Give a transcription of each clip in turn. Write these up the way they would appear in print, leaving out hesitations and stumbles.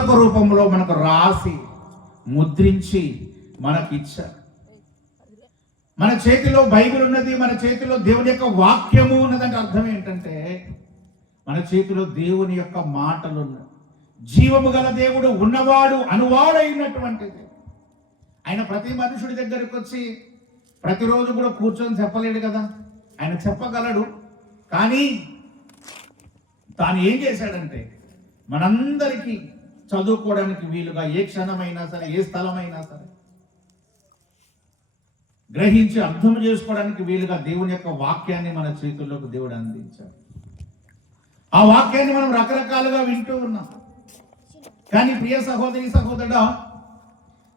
పుస్తక రూపంలో మనకు రాసి ముద్రించి మనకి ఇచ్చారు. మన చేతిలో బైబిల్ ఉన్నది, మన చేతిలో దేవుని యొక్క వాక్యము ఉన్నదంటే అర్థం ఏంటంటే మన చేతిలో దేవుని యొక్క మాటలు ఉన్నాయి. జీవము గల దేవుడు ఉన్నవాడు అనువాడైనటువంటిది. ఆయన ప్రతి మనుషుడి దగ్గరికి వచ్చి ప్రతిరోజు కూడా కూర్చొని చెప్పలేడు కదా. ఆయన చెప్పగలడు, కానీ తాను ఏం చేశాడంటే మనందరికీ చదువుకోవడానికి వీలుగా ఏ క్షణమైనా సరే, ఏ స్థలమైనా సరే గ్రహించి అర్థం చేసుకోవడానికి వీలుగా దేవుని యొక్క వాక్యాన్ని మన చేతుల్లోకి దేవుడు అందించాడు. ఆ వాక్యాన్ని మనం రకరకాలుగా వింటూ ఉన్నాం. కానీ ప్రియ సహోదరి సహోదరుడా,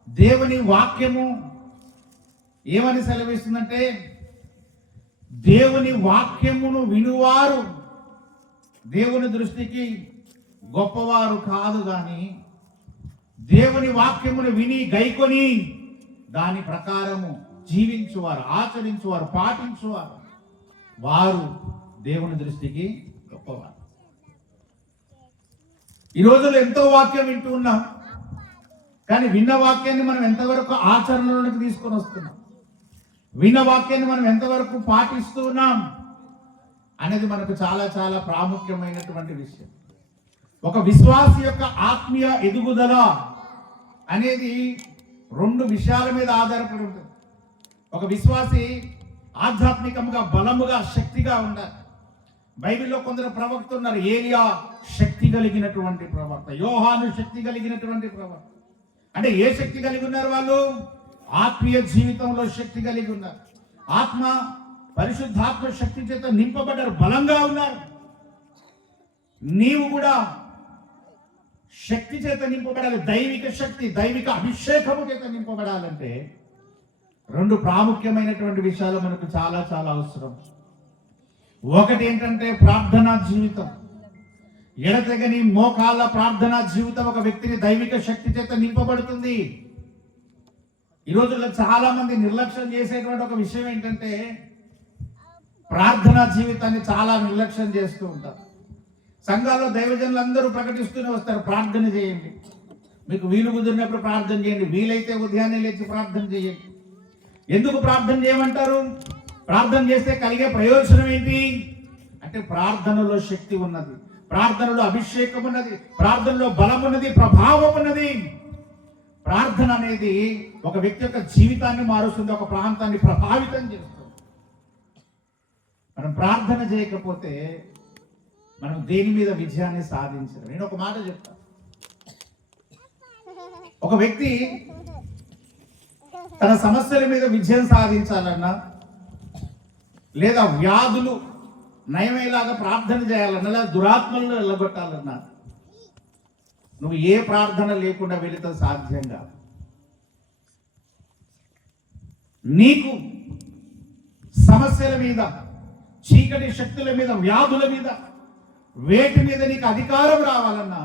దేవుని వాక్యము ఏమని సెలవిస్తుందంటే, దేవుని వాక్యమును వినువారు దేవుని దృష్టికి గొప్పవారు కాదు, కానీ దేవుని వాక్యమును విని గైకొని దాని ప్రకారము జీవించువారు, ఆచరించువారు, పాటించువారు, వారు దేవుని దృష్టికి గొప్పవారు. ఈ రోజుల్లో ఎంతో వాక్యం వింటూ ఉన్నాం, కానీ విన్న వాక్యాన్ని మనం ఎంతవరకు ఆచరణలోకి తీసుకొని వస్తున్నాం, విన్న వాక్యాన్ని మనం ఎంతవరకు పాటిస్తూ ఉన్నాం అనేది మనకు చాలా చాలా ప్రాముఖ్యమైనటువంటి విషయం. ఒక విశ్వాసి యొక్క ఆత్మీయ ఎదుగుదల అనేది రెండు విషయాల మీద ఆధారపడి ఉంటుంది. ఒక విశ్వాసి ఆధ్యాత్మికంగా బలముగా, శక్తిగా ఉండాలి. బైబిల్లో కొందరు ప్రవక్తలు ఉన్నారు. ఏలియా శక్తి కలిగినటువంటి ప్రవక్త, యోహాను శక్తి కలిగినటువంటి ప్రవక్త. అంటే ఏ శక్తి కలిగి ఉన్నారు వాళ్ళు? ఆత్మీయ జీవితంలో శక్తి కలిగి ఉన్నారు. ఆత్మ, పరిశుద్ధాత్మ శక్తి చేత నింపబడ్డారు, బలంగా ఉన్నారు. నీవు కూడా శక్తి చేత నింపబడాలి. దైవిక శక్తి, దైవిక అభిషేకము చేత నింపబడాలంటే రెండు ప్రాముఖ్యమైనటువంటి విషయాలు మనకు చాలా చాలా అవసరం. ఒకటి ఏంటంటే ప్రార్థనా జీవితం. ఎడతెగని మోకాళ్ళ ప్రార్థనా జీవితం ఒక వ్యక్తిని దైవిక శక్తి చేత నింపబడుతుంది. ఈ రోజుల్లో చాలా మంది నిర్లక్ష్యం చేసేటువంటి ఒక విషయం ఏంటంటే ప్రార్థనా జీవితాన్ని చాలా నిర్లక్ష్యం చేస్తూ ఉంటారు. సంఘాల్లో దైవజనులు అందరూ ప్రకటిస్తూనే వస్తారు, ప్రార్థన చేయండి, మీకు వీలు కుదిరినప్పుడు ప్రార్థన చేయండి, వీలైతే ఉదయాన్నే లేచి ప్రార్థన చేయండి. ఎందుకు ప్రార్థన చేయమంటారు? ప్రార్థన చేస్తే కలిగే ప్రయోజనం ఏంటి అంటే ప్రార్థనలో శక్తి ఉన్నది, ప్రార్థనలో అభిషేకం ఉన్నది, ప్రార్థనలో బలం ఉన్నది, ప్రభావం ఉన్నది. ప్రార్థన అనేది ఒక వ్యక్తి యొక్క జీవితాన్ని మారుస్తుంది, ఒక ప్రాంతాన్ని ప్రభావితం చేస్తుంది. మనం ప్రార్థన చేయకపోతే మనం దేని మీద విజయాన్ని సాధించలేం. నేను ఒక మాట చెప్తాను. ఒక వ్యక్తి తన సమస్యల మీద విజయం సాధించాలన్నా, లేదా వ్యాధులు నయమేలాగా ప్రార్థన చేయాలన్నా, లేదా దురాత్మలను వెళ్ళగొట్టాలన్నా, నువ్వు ఏ ప్రార్థన లేకుండా వెళితే సాధ్యం కాదు. నీకు సమస్యల మీద, చీకటి శక్తుల మీద, వ్యాధుల మీద, వేటి మీద నీకు అధికారం రావాలన్నా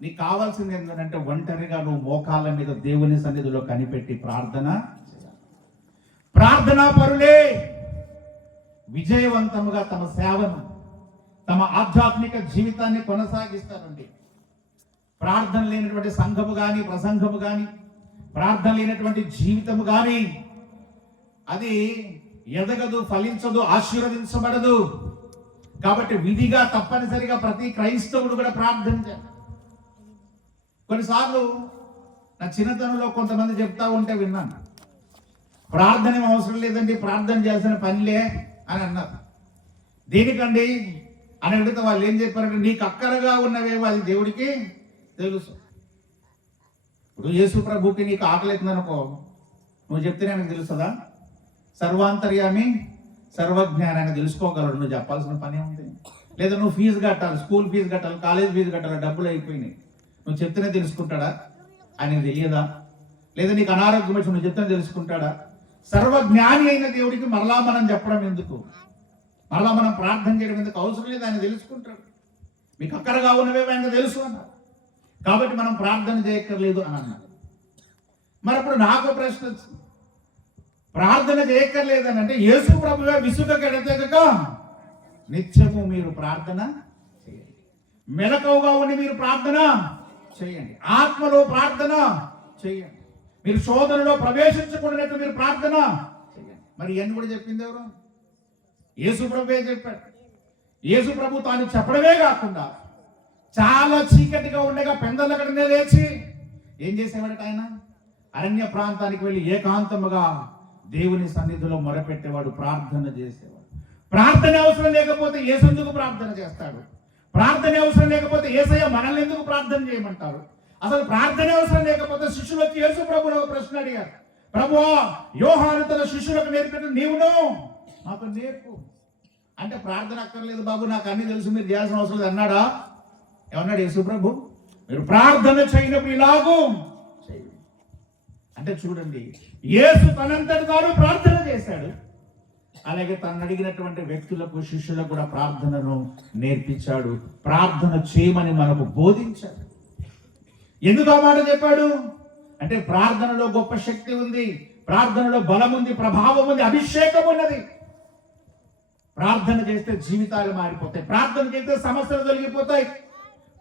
నీకు కావాల్సింది ఏంటంటే ఒంటరిగా నువ్వు మోకాళ్ళ మీద దేవుని సన్నిధిలో కనిపెట్టి ప్రార్థన చేయాలి. ప్రార్థనా పరులే విజయవంతముగా తమ సేవను, తమ ఆధ్యాత్మిక జీవితాన్ని కొనసాగిస్తారండి. ప్రార్థన లేనటువంటి సంఘము కానీ, ప్రసంగము కానీ, ప్రార్థన లేనటువంటి జీవితము కానీ అది ఎదగదు, ఫలించదు, ఆశీర్వదించబడదు. కాబట్టి విధిగా తప్పనిసరిగా ప్రతి క్రైస్తవుడు కూడా ప్రార్థన చేయాలి. కొన్నిసార్లు నా చిన్నతనంలో కొంతమంది చెప్తా ఉంటే విన్నాను, ప్రార్థన ఏం అవసరం లేదండి, ప్రార్థన చేయాల్సిన పనిలే అని అన్నారు. దేనికండి అని అడిగితే వాళ్ళు ఏం చెప్పారంటే, నీకు అక్కరగా ఉన్నవేమో అది దేవుడికి తెలుసు. ఇప్పుడు యేసు ప్రభుకి నీకు ఆకలి అవుతుందనుకో, నువ్వు చెప్తేనే నాకు తెలుస్తుందా? సర్వాంతర్యామి, సర్వజ్ఞానాన్ని తెలుసుకోగలడు, నువ్వు చెప్పాల్సిన పని ఉంది. లేదా నువ్వు ఫీజు కట్టాలి, స్కూల్ ఫీజు కట్టాలి, కాలేజ్ ఫీజు కట్టాలి, డబ్బులు అయిపోయినాయి, నువ్వు చెప్తేనే తెలుసుకుంటాడా? ఆయనకు తెలియదా? లేదా నీకు అనారోగ్యం వచ్చి నువ్వు చెప్తేనే తెలుసుకుంటాడా? సర్వజ్ఞాని అయిన దేవుడికి మరలా మనం చెప్పడం ఎందుకు, మరలా మనం ప్రార్థన చేయడం ఎందుకు? అవసరం లేదు, ఆయన తెలుసుకుంటాడు. మీకు అక్కరగా ఉన్నవే ఆయనకు తెలుసు అన్నారు. కాబట్టి మనం ప్రార్థన చేయక్కర్లేదు అని అన్నారు. మరి అప్పుడు నాకు ప్రశ్న వచ్చింది, ప్రార్థన చేయక్కర్లేదని అంటే యేసు ప్రభువే విసుగక ఎడతెగక నిత్యము మీరు ప్రార్థన చేయండి, మెలకువగా ఉండి మీరు ప్రార్థన చేయండి. ఆత్మలో ప్రార్థన చేయండి. మీరు శోధనలో ప్రవేశించకూడనట్టు మీరు ప్రార్థన చేయండి. మరి ఇవన్నీ కూడా చెప్పింది ఎవరు? యేసు ప్రభువే చెప్పాడు. యేసు ప్రభు తాను చెప్పడమే కాకుండా చాలా చీకటిగా ఉండగా పెందలకడనే లేచి ఏం చేసేవాడట ఆయన? అరణ్య ప్రాంతానికి వెళ్ళి ఏకాంతముగా దేవుని సన్నిధిలో మొరపెట్టేవాడు, ప్రార్థన చేసేవాడు. ప్రార్థన అవసరం లేకపోతే యేసు ఎందుకు ప్రార్థన చేస్తాడు? ప్రార్థన అవసరం లేకపోతే యేసయ్య మనల్ని ఎందుకు ప్రార్థన చేయమంటారు? అసలు ప్రార్థన అవసరం లేకపోతే శిష్యులు వచ్చి యేసు ప్రభువును ఒక ప్రశ్న అడిగారు. ప్రభువా, యోహాను తన శిష్యులకు నేర్పిన నీవును మాకు నేర్పు అంటే, ప్రార్థన అక్కర్లేదు బాబు, నాకు అన్ని తెలుసు, మీరు చేయాల్సిన అవసరం లేదు అన్నాడా? ఏమన్నాడు యేసు ప్రభు? మీరు ప్రార్థన చేయనప్పుడు ఇలాగూ చేయండి అంటే. చూడండి, యేసు తనంతటి తాను ప్రార్థన చేశాడు. అలాగే తను అడిగినటువంటి వ్యక్తులకు, శిష్యులకు కూడా ప్రార్థనను నేర్పించాడు. ప్రార్థన చేయమని మనకు బోధించాడు. ఎందుకు ఆ మాట చెప్పాడు అంటే, ప్రార్థనలో గొప్ప శక్తి ఉంది, ప్రార్థనలో బలం ఉంది, ప్రభావం ఉంది, అభిషేకం ఉన్నది. ప్రార్థన చేస్తే జీవితాలు మారిపోతాయి. ప్రార్థన చేస్తే సమస్యలు తొలగిపోతాయి.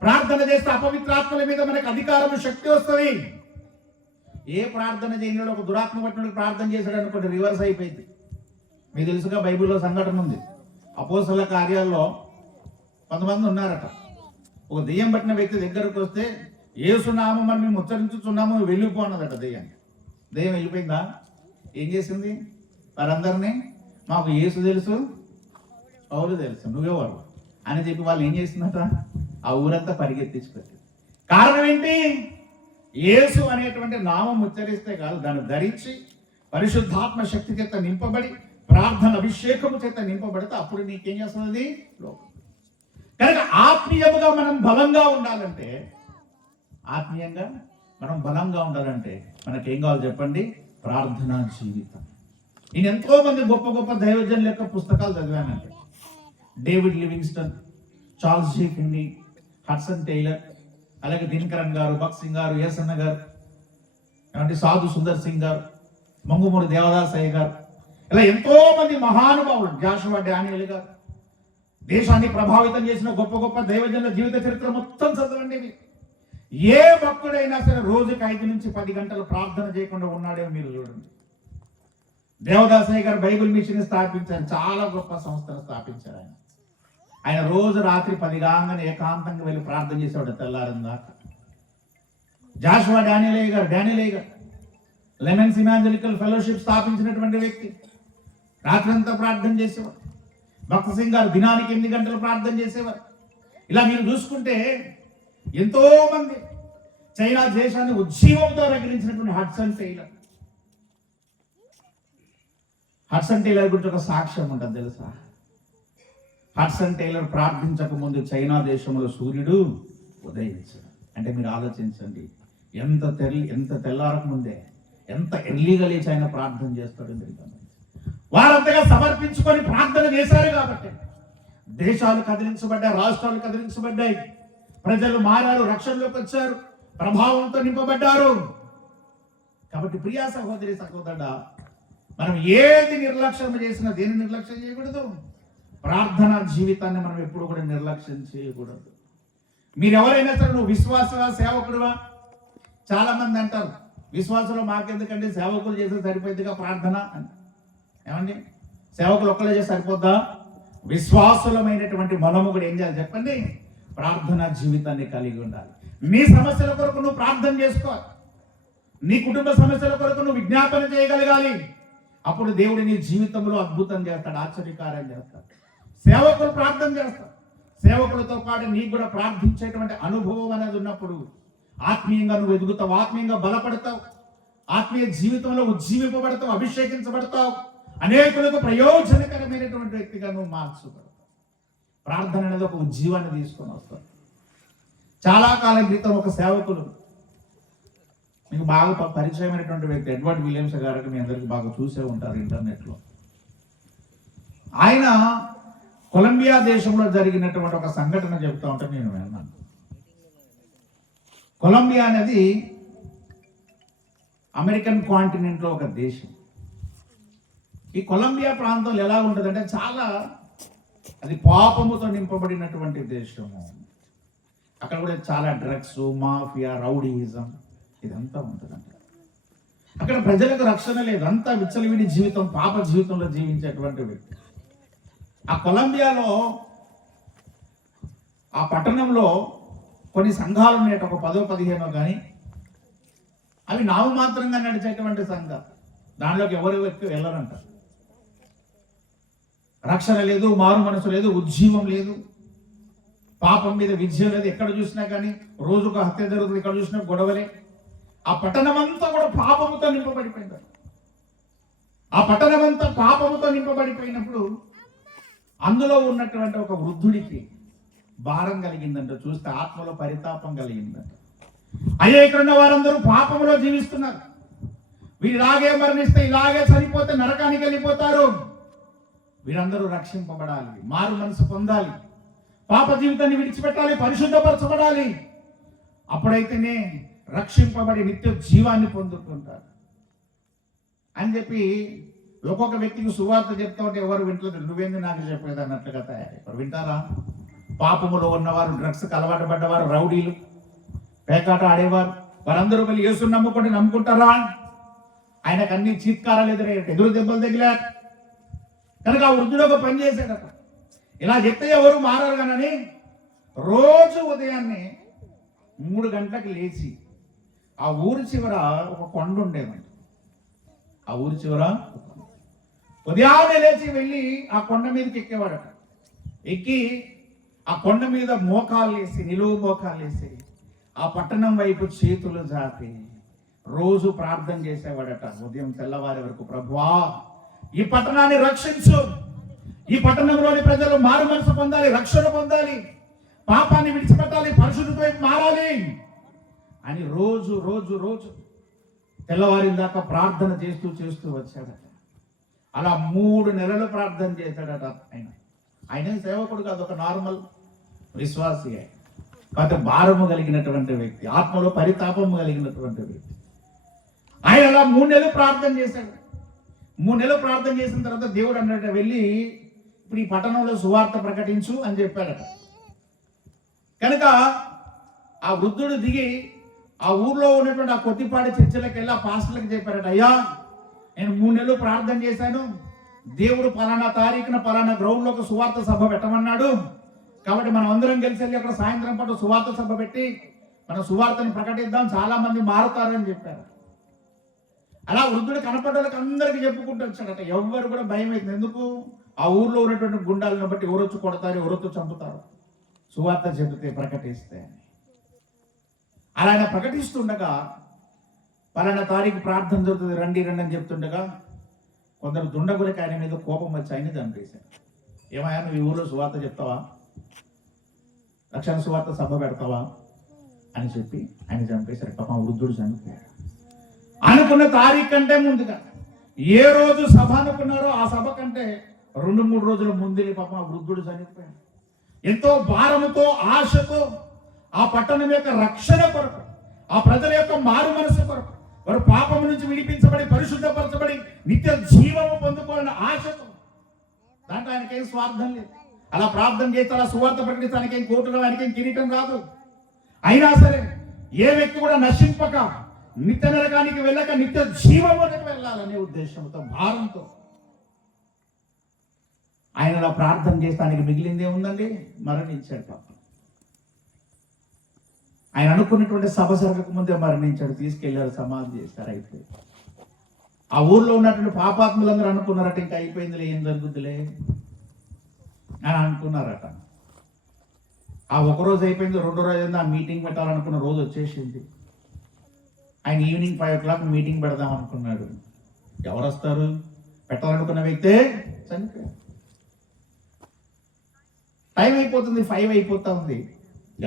ప్రార్థన చేస్తే అపవిత్రాత్మల మీద మనకు అధికారం, శక్తి వస్తుంది. ఏ ప్రార్థన చేయని ఒక దురాత్మ పట్టినప్పుడు ప్రార్థన చేశాడు అనుకోండి, రివర్స్ అయిపోయింది. మీకు తెలుసుగా, బైబిల్లో సంఘటన ఉంది. అపోస్తల కార్యాల్లో కొంతమంది ఉన్నారట. ఒక దెయ్యం పట్టిన వ్యక్తి దగ్గరకు వస్తే, యేసునామం అని మేము ఉచ్చరించుతున్నాము, వెళ్ళిపోన్నదట దెయ్యాన్ని. దెయ్యం వెళ్ళిపోయిందా? ఏం చేసింది? వారందరినీ, మాకు యేసు తెలుసు, పౌలు తెలుసు, నువ్వెవరు అని చెప్పి వాళ్ళు ఏం చేసిందట? ఆ ఊరంతా పరిగెత్తించిపెట్టింది. కారణం ఏంటి? యేసు అనేటువంటి నామం ఉచ్చరిస్తే కాదు, దాన్ని ధరించి పరిశుద్ధాత్మ శక్తి చేత నింపబడి, ప్రార్థన అభిషేకము చేత నింపబడితే అప్పుడు నీకేం చేస్తున్నది? లోకం. కనుక ఆత్మీయముగా మనం బలంగా ఉండాలంటే, ఆత్మీయంగా మనం బలంగా ఉండాలంటే మనకేం కావాలి చెప్పండి? ప్రార్థనా జీవితం. నేను ఎంతో మంది గొప్ప గొప్ప దైవజనుల యొక్క పుస్తకాలు చదివానంటే, డేవిడ్ లివింగ్స్టన్, చార్ల్స్ జే ఫిన్నీ, హడ్సన్ టైలర్, అలాగే దినకరన్ గారు, భగత్ సింగ్ గారు, ఏసన్న గారు, ఏమంటే సాధు సుందర్ సింగ్ గారు, మంగుమూడి దేవదాసయ్య గారు, ఇలా ఎంతో మంది మహానుభావులు, జాషువా డానియల్ గారు, దేశాన్ని ప్రభావితం చేసిన గొప్ప గొప్ప దైవజనుల జీవిత చరిత్ర మొత్తం చదవండి. ఏ భక్తుడైనా సరే రోజుకి 5 నుంచి 10 గంటలు ప్రార్థన చేయకుండా ఉన్నాడేమో మీరు చూడండి. దేవదాసయ్య గారు బైబిల్ మిషన్ స్థాపించారు, చాలా గొప్ప సంస్థను స్థాపించారు. ఆయన రోజు రాత్రి 10 కాగానే ఏకాంతంగా వెళ్ళి ప్రార్థన చేసేవాడు తెల్లారం దాకా. జాషువా డానియల్ గారు లెమన్స్ ఇమాంజలికల్ ఫెలోషిప్ స్థాపించినటువంటి వ్యక్తి, రాత్రంతా ప్రార్థన చేసేవారు. భక్త సింగ్ గారు దినానికి 8 గంటలు ప్రార్థన చేసేవారు. ఇలా మీరు చూసుకుంటే ఎంతో మంది, చైనా దేశాన్ని ఉజ్జీవంతో రగిలించినటువంటి హడ్సన్ టైలర్ గురించి ఒక సాక్ష్యం ఉంటుంది తెలుసా? హడ్సన్ టైలర్ ప్రార్థించక ముందు చైనా దేశంలో సూర్యుడు ఉదయించాడు. అంటే మీరు ఆలోచించండి, ఎంత తెల్లారక ముందే, ఎంత ఎర్లీగా లేచి ఆయన ప్రార్థన చేస్తాడు. వారంతగా సమర్పించుకొని ప్రార్థన చేశారు కాబట్టి దేశాలు కదిలించబడ్డాయి, రాష్ట్రాలు కదిలించబడ్డాయి, ప్రజలు మారారు, రక్షణలోకి వచ్చారు, ప్రభావంతో నింపబడ్డారు. కాబట్టి ప్రియా సహోదరి సహోదరుడా, మనం ఏది నిర్లక్ష్యం చేసినా, దేని నిర్లక్ష్యం చేయకూడదు? ప్రార్థనా జీవితాన్ని మనం ఎప్పుడు కూడా నిర్లక్ష్యం చేయకూడదు. మీరు ఎవరైనా సరే, నువ్వు విశ్వాసవా, సేవకుడువా? చాలా మంది అంటారు, విశ్వాసంలో మాకెందుకంటే సేవకులు చేస్తే సరిపోద్దిగా ప్రార్థన అని. ఏమండి, సేవకులు ఒక్కలే చేస్తే సరిపోద్దా? విశ్వాసులమైనటువంటి మనము కూడా ఏం చేయాలి చెప్పండి? ప్రార్థనా జీవితాన్ని కలిగి ఉండాలి. నీ సమస్యల కొరకు నువ్వు ప్రార్థన చేసుకోవాలి. నీ కుటుంబ సమస్యల కొరకు నువ్వు విజ్ఞాపన చేయగలగాలి. అప్పుడు దేవుడు నీ జీవితంలో అద్భుతం చేస్తాడు, ఆశ్చర్యకార్యం చేస్తాడు. సేవకులు ప్రార్థన చేస్తారు. సేవకులతో పాటు నీకు కూడా ప్రార్థించేటువంటి అనుభవం అనేది ఉన్నప్పుడు ఆత్మీయంగా నువ్వు ఎదుగుతావు, ఆత్మీయంగా బలపడతావు, ఆత్మీయ జీవితంలో ఉజ్జీవింపబడతావు, అభిషేకించబడతావు, అనేకులకు ప్రయోజనకరమైనటువంటి వ్యక్తిగా నువ్వు మార్చబడతావు. ప్రార్థన అనేది ఒక ఉజ్జీవాన్ని తీసుకొని వస్తావు. చాలా కాలం క్రితం ఒక సేవకులు, మీకు బాగా పరిచయమైనటువంటి వ్యక్తి ఎడ్వర్డ్ విలియమ్స్ గారికి మీ అందరికీ బాగా చూసే ఉంటారు ఇంటర్నెట్లో. ఆయన కొలంబియా దేశంలో జరిగినటువంటి ఒక సంఘటన చెప్తా ఉంటే నేను విన్నాను. కొలంబియా అనేది అమెరికన్ కాంటినెంట్లో ఒక దేశం. ఈ కొలంబియా ప్రాంతంలో ఎలా ఉంటుందంటే, చాలా అది పాపముతో నింపబడినటువంటి దేశము. అక్కడ కూడా చాలా డ్రగ్స్, మాఫియా, రౌడీయిజం ఇదంతా ఉంటుందంట. అక్కడ ప్రజలకు రక్షణ లేదు, అంతా విచ్చలవిడి జీవితం, పాప జీవితంలో జీవించేటువంటి వ్యక్తి. ఆ కొలంబియాలో ఆ పట్టణంలో కొన్ని సంఘాలు ఉన్నాయి, ఒక 10-15 కానీ, అవి నామమాత్రంగా నడిచేటువంటి సంఘాలు. దానిలోకి ఎవరు వ్యక్తి వెళ్ళరంట. రక్షణ లేదు, మారు మనసు లేదు, ఉజ్జీవం లేదు, పాపం మీద విజయం లేదు. ఎక్కడ చూసినా కానీ రోజుకు హత్య జరుగుతుంది, ఎక్కడ చూసినా గొడవలే. ఆ పట్టణమంతా కూడా పాపముతో నింపబడిపోయింది. ఆ పట్టణమంతా పాపముతో నింపబడిపోయినప్పుడు అందులో ఉన్నటువంటి ఒక వృద్ధుడికి భారం కలిగిందంట. చూస్తే ఆత్మలో పరితాపం కలిగిందంట. అయ్యా, ఇక్కడ ఉన్న వారందరూ పాపములో జీవిస్తున్నారు, వీరు ఇలాగే మరణిస్తే, ఇలాగే చనిపోతే నరకానికి వెళ్ళిపోతారు. వీరందరూ రక్షింపబడాలి, మారు మనసు పొందాలి, పాప జీవితాన్ని విడిచిపెట్టాలి, పరిశుద్ధపరచబడాలి. అప్పుడైతేనే రక్షింపబడి నిత్య జీవాన్ని పొందుతుంటారు అని చెప్పి ఒక్కొక్క వ్యక్తికి సువార్త చెప్తా ఉంటే ఎవరు వింటలేదు. నువ్వేంది నాకు చెప్పేది అన్నట్లుగా తయారు. ఎవరు వింటారా? పాపములో ఉన్నవారు, డ్రగ్స్కి అలవాటు పడ్డవారు, రౌడీలు, పేకాట ఆడేవారు, వారందరూ మళ్ళీ యేసుని నమ్ముకుంటారా? ఆయనకు అన్ని చీత్కారాలు ఎదురు దెబ్బలు తగిలా. కనుక ఆ వృద్ధుడు ఒక పని చేశాడట. ఇలా చెప్తే ఎవరు మారారు కానీ రోజు ఉదయాన్నే 3 గంటలకు లేచి ఆ ఊరి చివర ఒక కొండ ఉండేదంట. ఆ ఊరి చివర ఉదయాన్నే లేచి వెళ్ళి ఆ కొండ మీదకి ఎక్కేవాడట. ఎక్కి ఆ కొండ మీద మోకాలు వేసి, నిలువు మోకాలు వేసి ఆ పట్టణం వైపు చేతులు జాపి రోజు ప్రార్థన చేసేవాడట. ఉదయం తెల్లవారి వరకు, ప్రభువా ఈ పట్టణాన్ని రక్షించు, ఈ పట్టణంలోని ప్రజలు మారు మనసు పొందాలి, రక్షణ పొందాలి, పాపాన్ని విడిచిపెట్టాలి, పరిశుద్ధత వైపు మారాలి అని రోజు రోజు రోజు తెల్లవారి దాకా ప్రార్థన చేస్తూ వచ్చాడట. అలా 3 నెలలు ప్రార్థన చేశాడట. ఆయన సేవకుడు కాదు, ఒక నార్మల్ విశ్వాసి. కాకపోతే భారము కలిగినటువంటి వ్యక్తి, ఆత్మలో పరితాపము కలిగినటువంటి వ్యక్తి. ఆయన అలా 3 నెలలు ప్రార్థన చేశాడు. 3 నెలలు ప్రార్థన చేసిన తర్వాత దేవుడు అన్నట్టు వెళ్ళి ఇప్పుడు ఈ పట్టణంలో సువార్త ప్రకటించు అని చెప్పాడట. కనుక ఆ వృద్ధుడు దిగి ఆ ఊర్లో ఉన్నటువంటి ఆ కొద్దిపాటి చర్చలకు వెళ్ళి ఆ పాస్టర్లకు చెప్పారట, అయ్యా నేను 3 నెలలు ప్రార్థన చేశాను, దేవుడు పలానా తారీఖున పలానా గ్రౌండ్లో ఒక సువార్త సభ పెట్టమన్నాడు, కాబట్టి మనం అందరం కలిసి వెళ్ళి అక్కడ సాయంత్రం పాటు సువార్త సభ పెట్టి మన సువార్తను ప్రకటిద్దాం, చాలా మంది మారుతారని చెప్పారు. అలా వృద్ధుడు కనపడ్డలకు అందరికీ చెప్పుకుంటూ వచ్చాడట. ఎవ్వరు కూడా భయం అవుతుంది. ఎందుకు? ఆ ఊర్లో ఉన్నటువంటి గుండాలను బట్టి ఎవరొచ్చి కొడతారు, ఎవరొచ్చి చంపుతారు, సువార్త చెబితే, ప్రకటిస్తే అని. అలా ఆయన ప్రకటిస్తుండగా పలానా తారీఖు ప్రార్థన జరుగుతుంది, రండి అని చెప్తుండగా కొందరు దుండగులకి ఆయన మీద కోపం వచ్చి ఆయన చంపేశారు. ఏమయ్యా, నువ్వు ఈ ఊర్లో సువార్త చెప్తావా, రక్షణ సువార్త సభ పెడతావా అని చెప్పి ఆయన చంపేశారు. పాపం వృద్ధుడు చనిపోయాడు. అనుకున్న తారీఖు కంటే ముందుగా ఏ రోజు సభ అనుకున్నారో ఆ సభ కంటే 2-3 రోజుల ముందే పాపం వృద్ధుడు చనిపోయాడు. ఎంతో భారముతో, ఆశతో ఆ పట్టణం యొక్క రక్షణ కొరకు, ఆ ప్రజల యొక్క మారు మనసు కొరకు, వారు పాపం నుంచి విడిపించబడి, పరిశుద్ధపరచబడి, నిత్య జీవము పొందుకోవాలన్న ఆశతో. దాంట్లో ఆయనకేం స్వార్థం లేదు. అలా ప్రార్థన చేస్తే, అలా సువార్త ప్రకటించడానికి ఏం కోర్టులో ఆయనకేం కిరీటం రాదు. అయినా సరే ఏ వ్యక్తి కూడా నశింపక, నిత్య నరకానికి వెళ్ళక, నిత్య జీవములకు వెళ్ళాలనే ఉద్దేశంతో, భారంతో ఆయన అలా ప్రార్థన చేస్తానికి మిగిలింది ఏముందండి? మరణించాడు. పాపం ఆయన అనుకున్నటువంటి సభ జరగక ముందే మరణించాడు. తీసుకెళ్లారు, సమాధి చేస్తారు. అయిపోయి ఆ ఊర్లో ఉన్నటువంటి పాపాత్ములందరూ అనుకున్నారట, ఇంకా అయిపోయిందిలే, ఏం జరుగుద్దులే అని అనుకున్నారట. ఆ ఒకరోజు అయిపోయింది, 2వ రోజు అయింది. ఆ మీటింగ్ పెట్టాలనుకున్న రోజు వచ్చేసింది. ఆయన ఈవినింగ్ 5 o'clock మీటింగ్ పెడదాం అనుకున్నాడు. ఎవరు వస్తారు? పెట్టాలనుకున్న వ్యక్తే చనిపోయాడు. టైం అయిపోతుంది, 5 అయిపోతా ఉంది,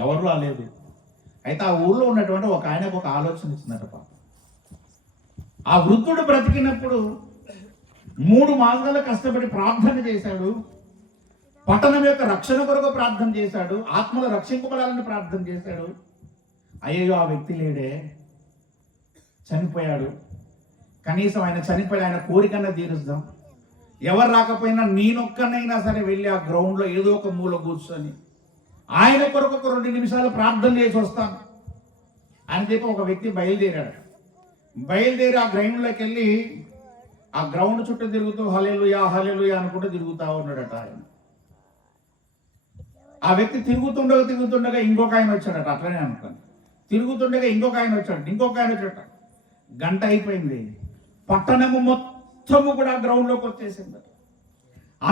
ఎవరు రాలేదు. అయితే ఆ ఊర్లో ఉన్నటువంటి ఒక ఆయనకు ఒక ఆలోచన ఇచ్చిందట. పాప ఆ వృద్ధుడు బ్రతికినప్పుడు 3 మాసాలు కష్టపడి ప్రార్థన చేశాడు, పట్టణం యొక్క రక్షణ కొరకు ప్రార్థన చేశాడు, ఆత్మలు రక్షింపబడాలని ప్రార్థన చేశాడు. అయ్యో, ఆ వ్యక్తి లేడే, చనిపోయాడు. కనీసం ఆయన చనిపోయి ఆయన కోరికన్నా తీరుస్తాం, ఎవరు రాకపోయినా నేనొక్కనైనా సరే వెళ్ళి ఆ గ్రౌండ్లో ఏదో ఒక మూల కూర్చొని ఆయన కొరకు ఒక 2 నిమిషాలు ప్రార్థన చేసి వస్తాను అని చెప్పి ఒక వ్యక్తి బయలుదేరాడు. బయలుదేరి ఆ గ్రౌండ్లోకి వెళ్ళి ఆ గ్రౌండ్ చుట్టూ తిరుగుతూ హల్లెలూయా హల్లెలూయా అనుకుంటూ తిరుగుతూ ఉన్నాడట ఆయన. ఆ వ్యక్తి తిరుగుతుండగా ఇంకొక ఆయన వచ్చాడట. అట్లనే అనుకోండి, తిరుగుతుండగా ఇంకొక ఆయన వచ్చాడట. గంట అయిపోయింది, పట్టణము మొత్తము కూడా గ్రౌండ్లోకి వచ్చేసిందట.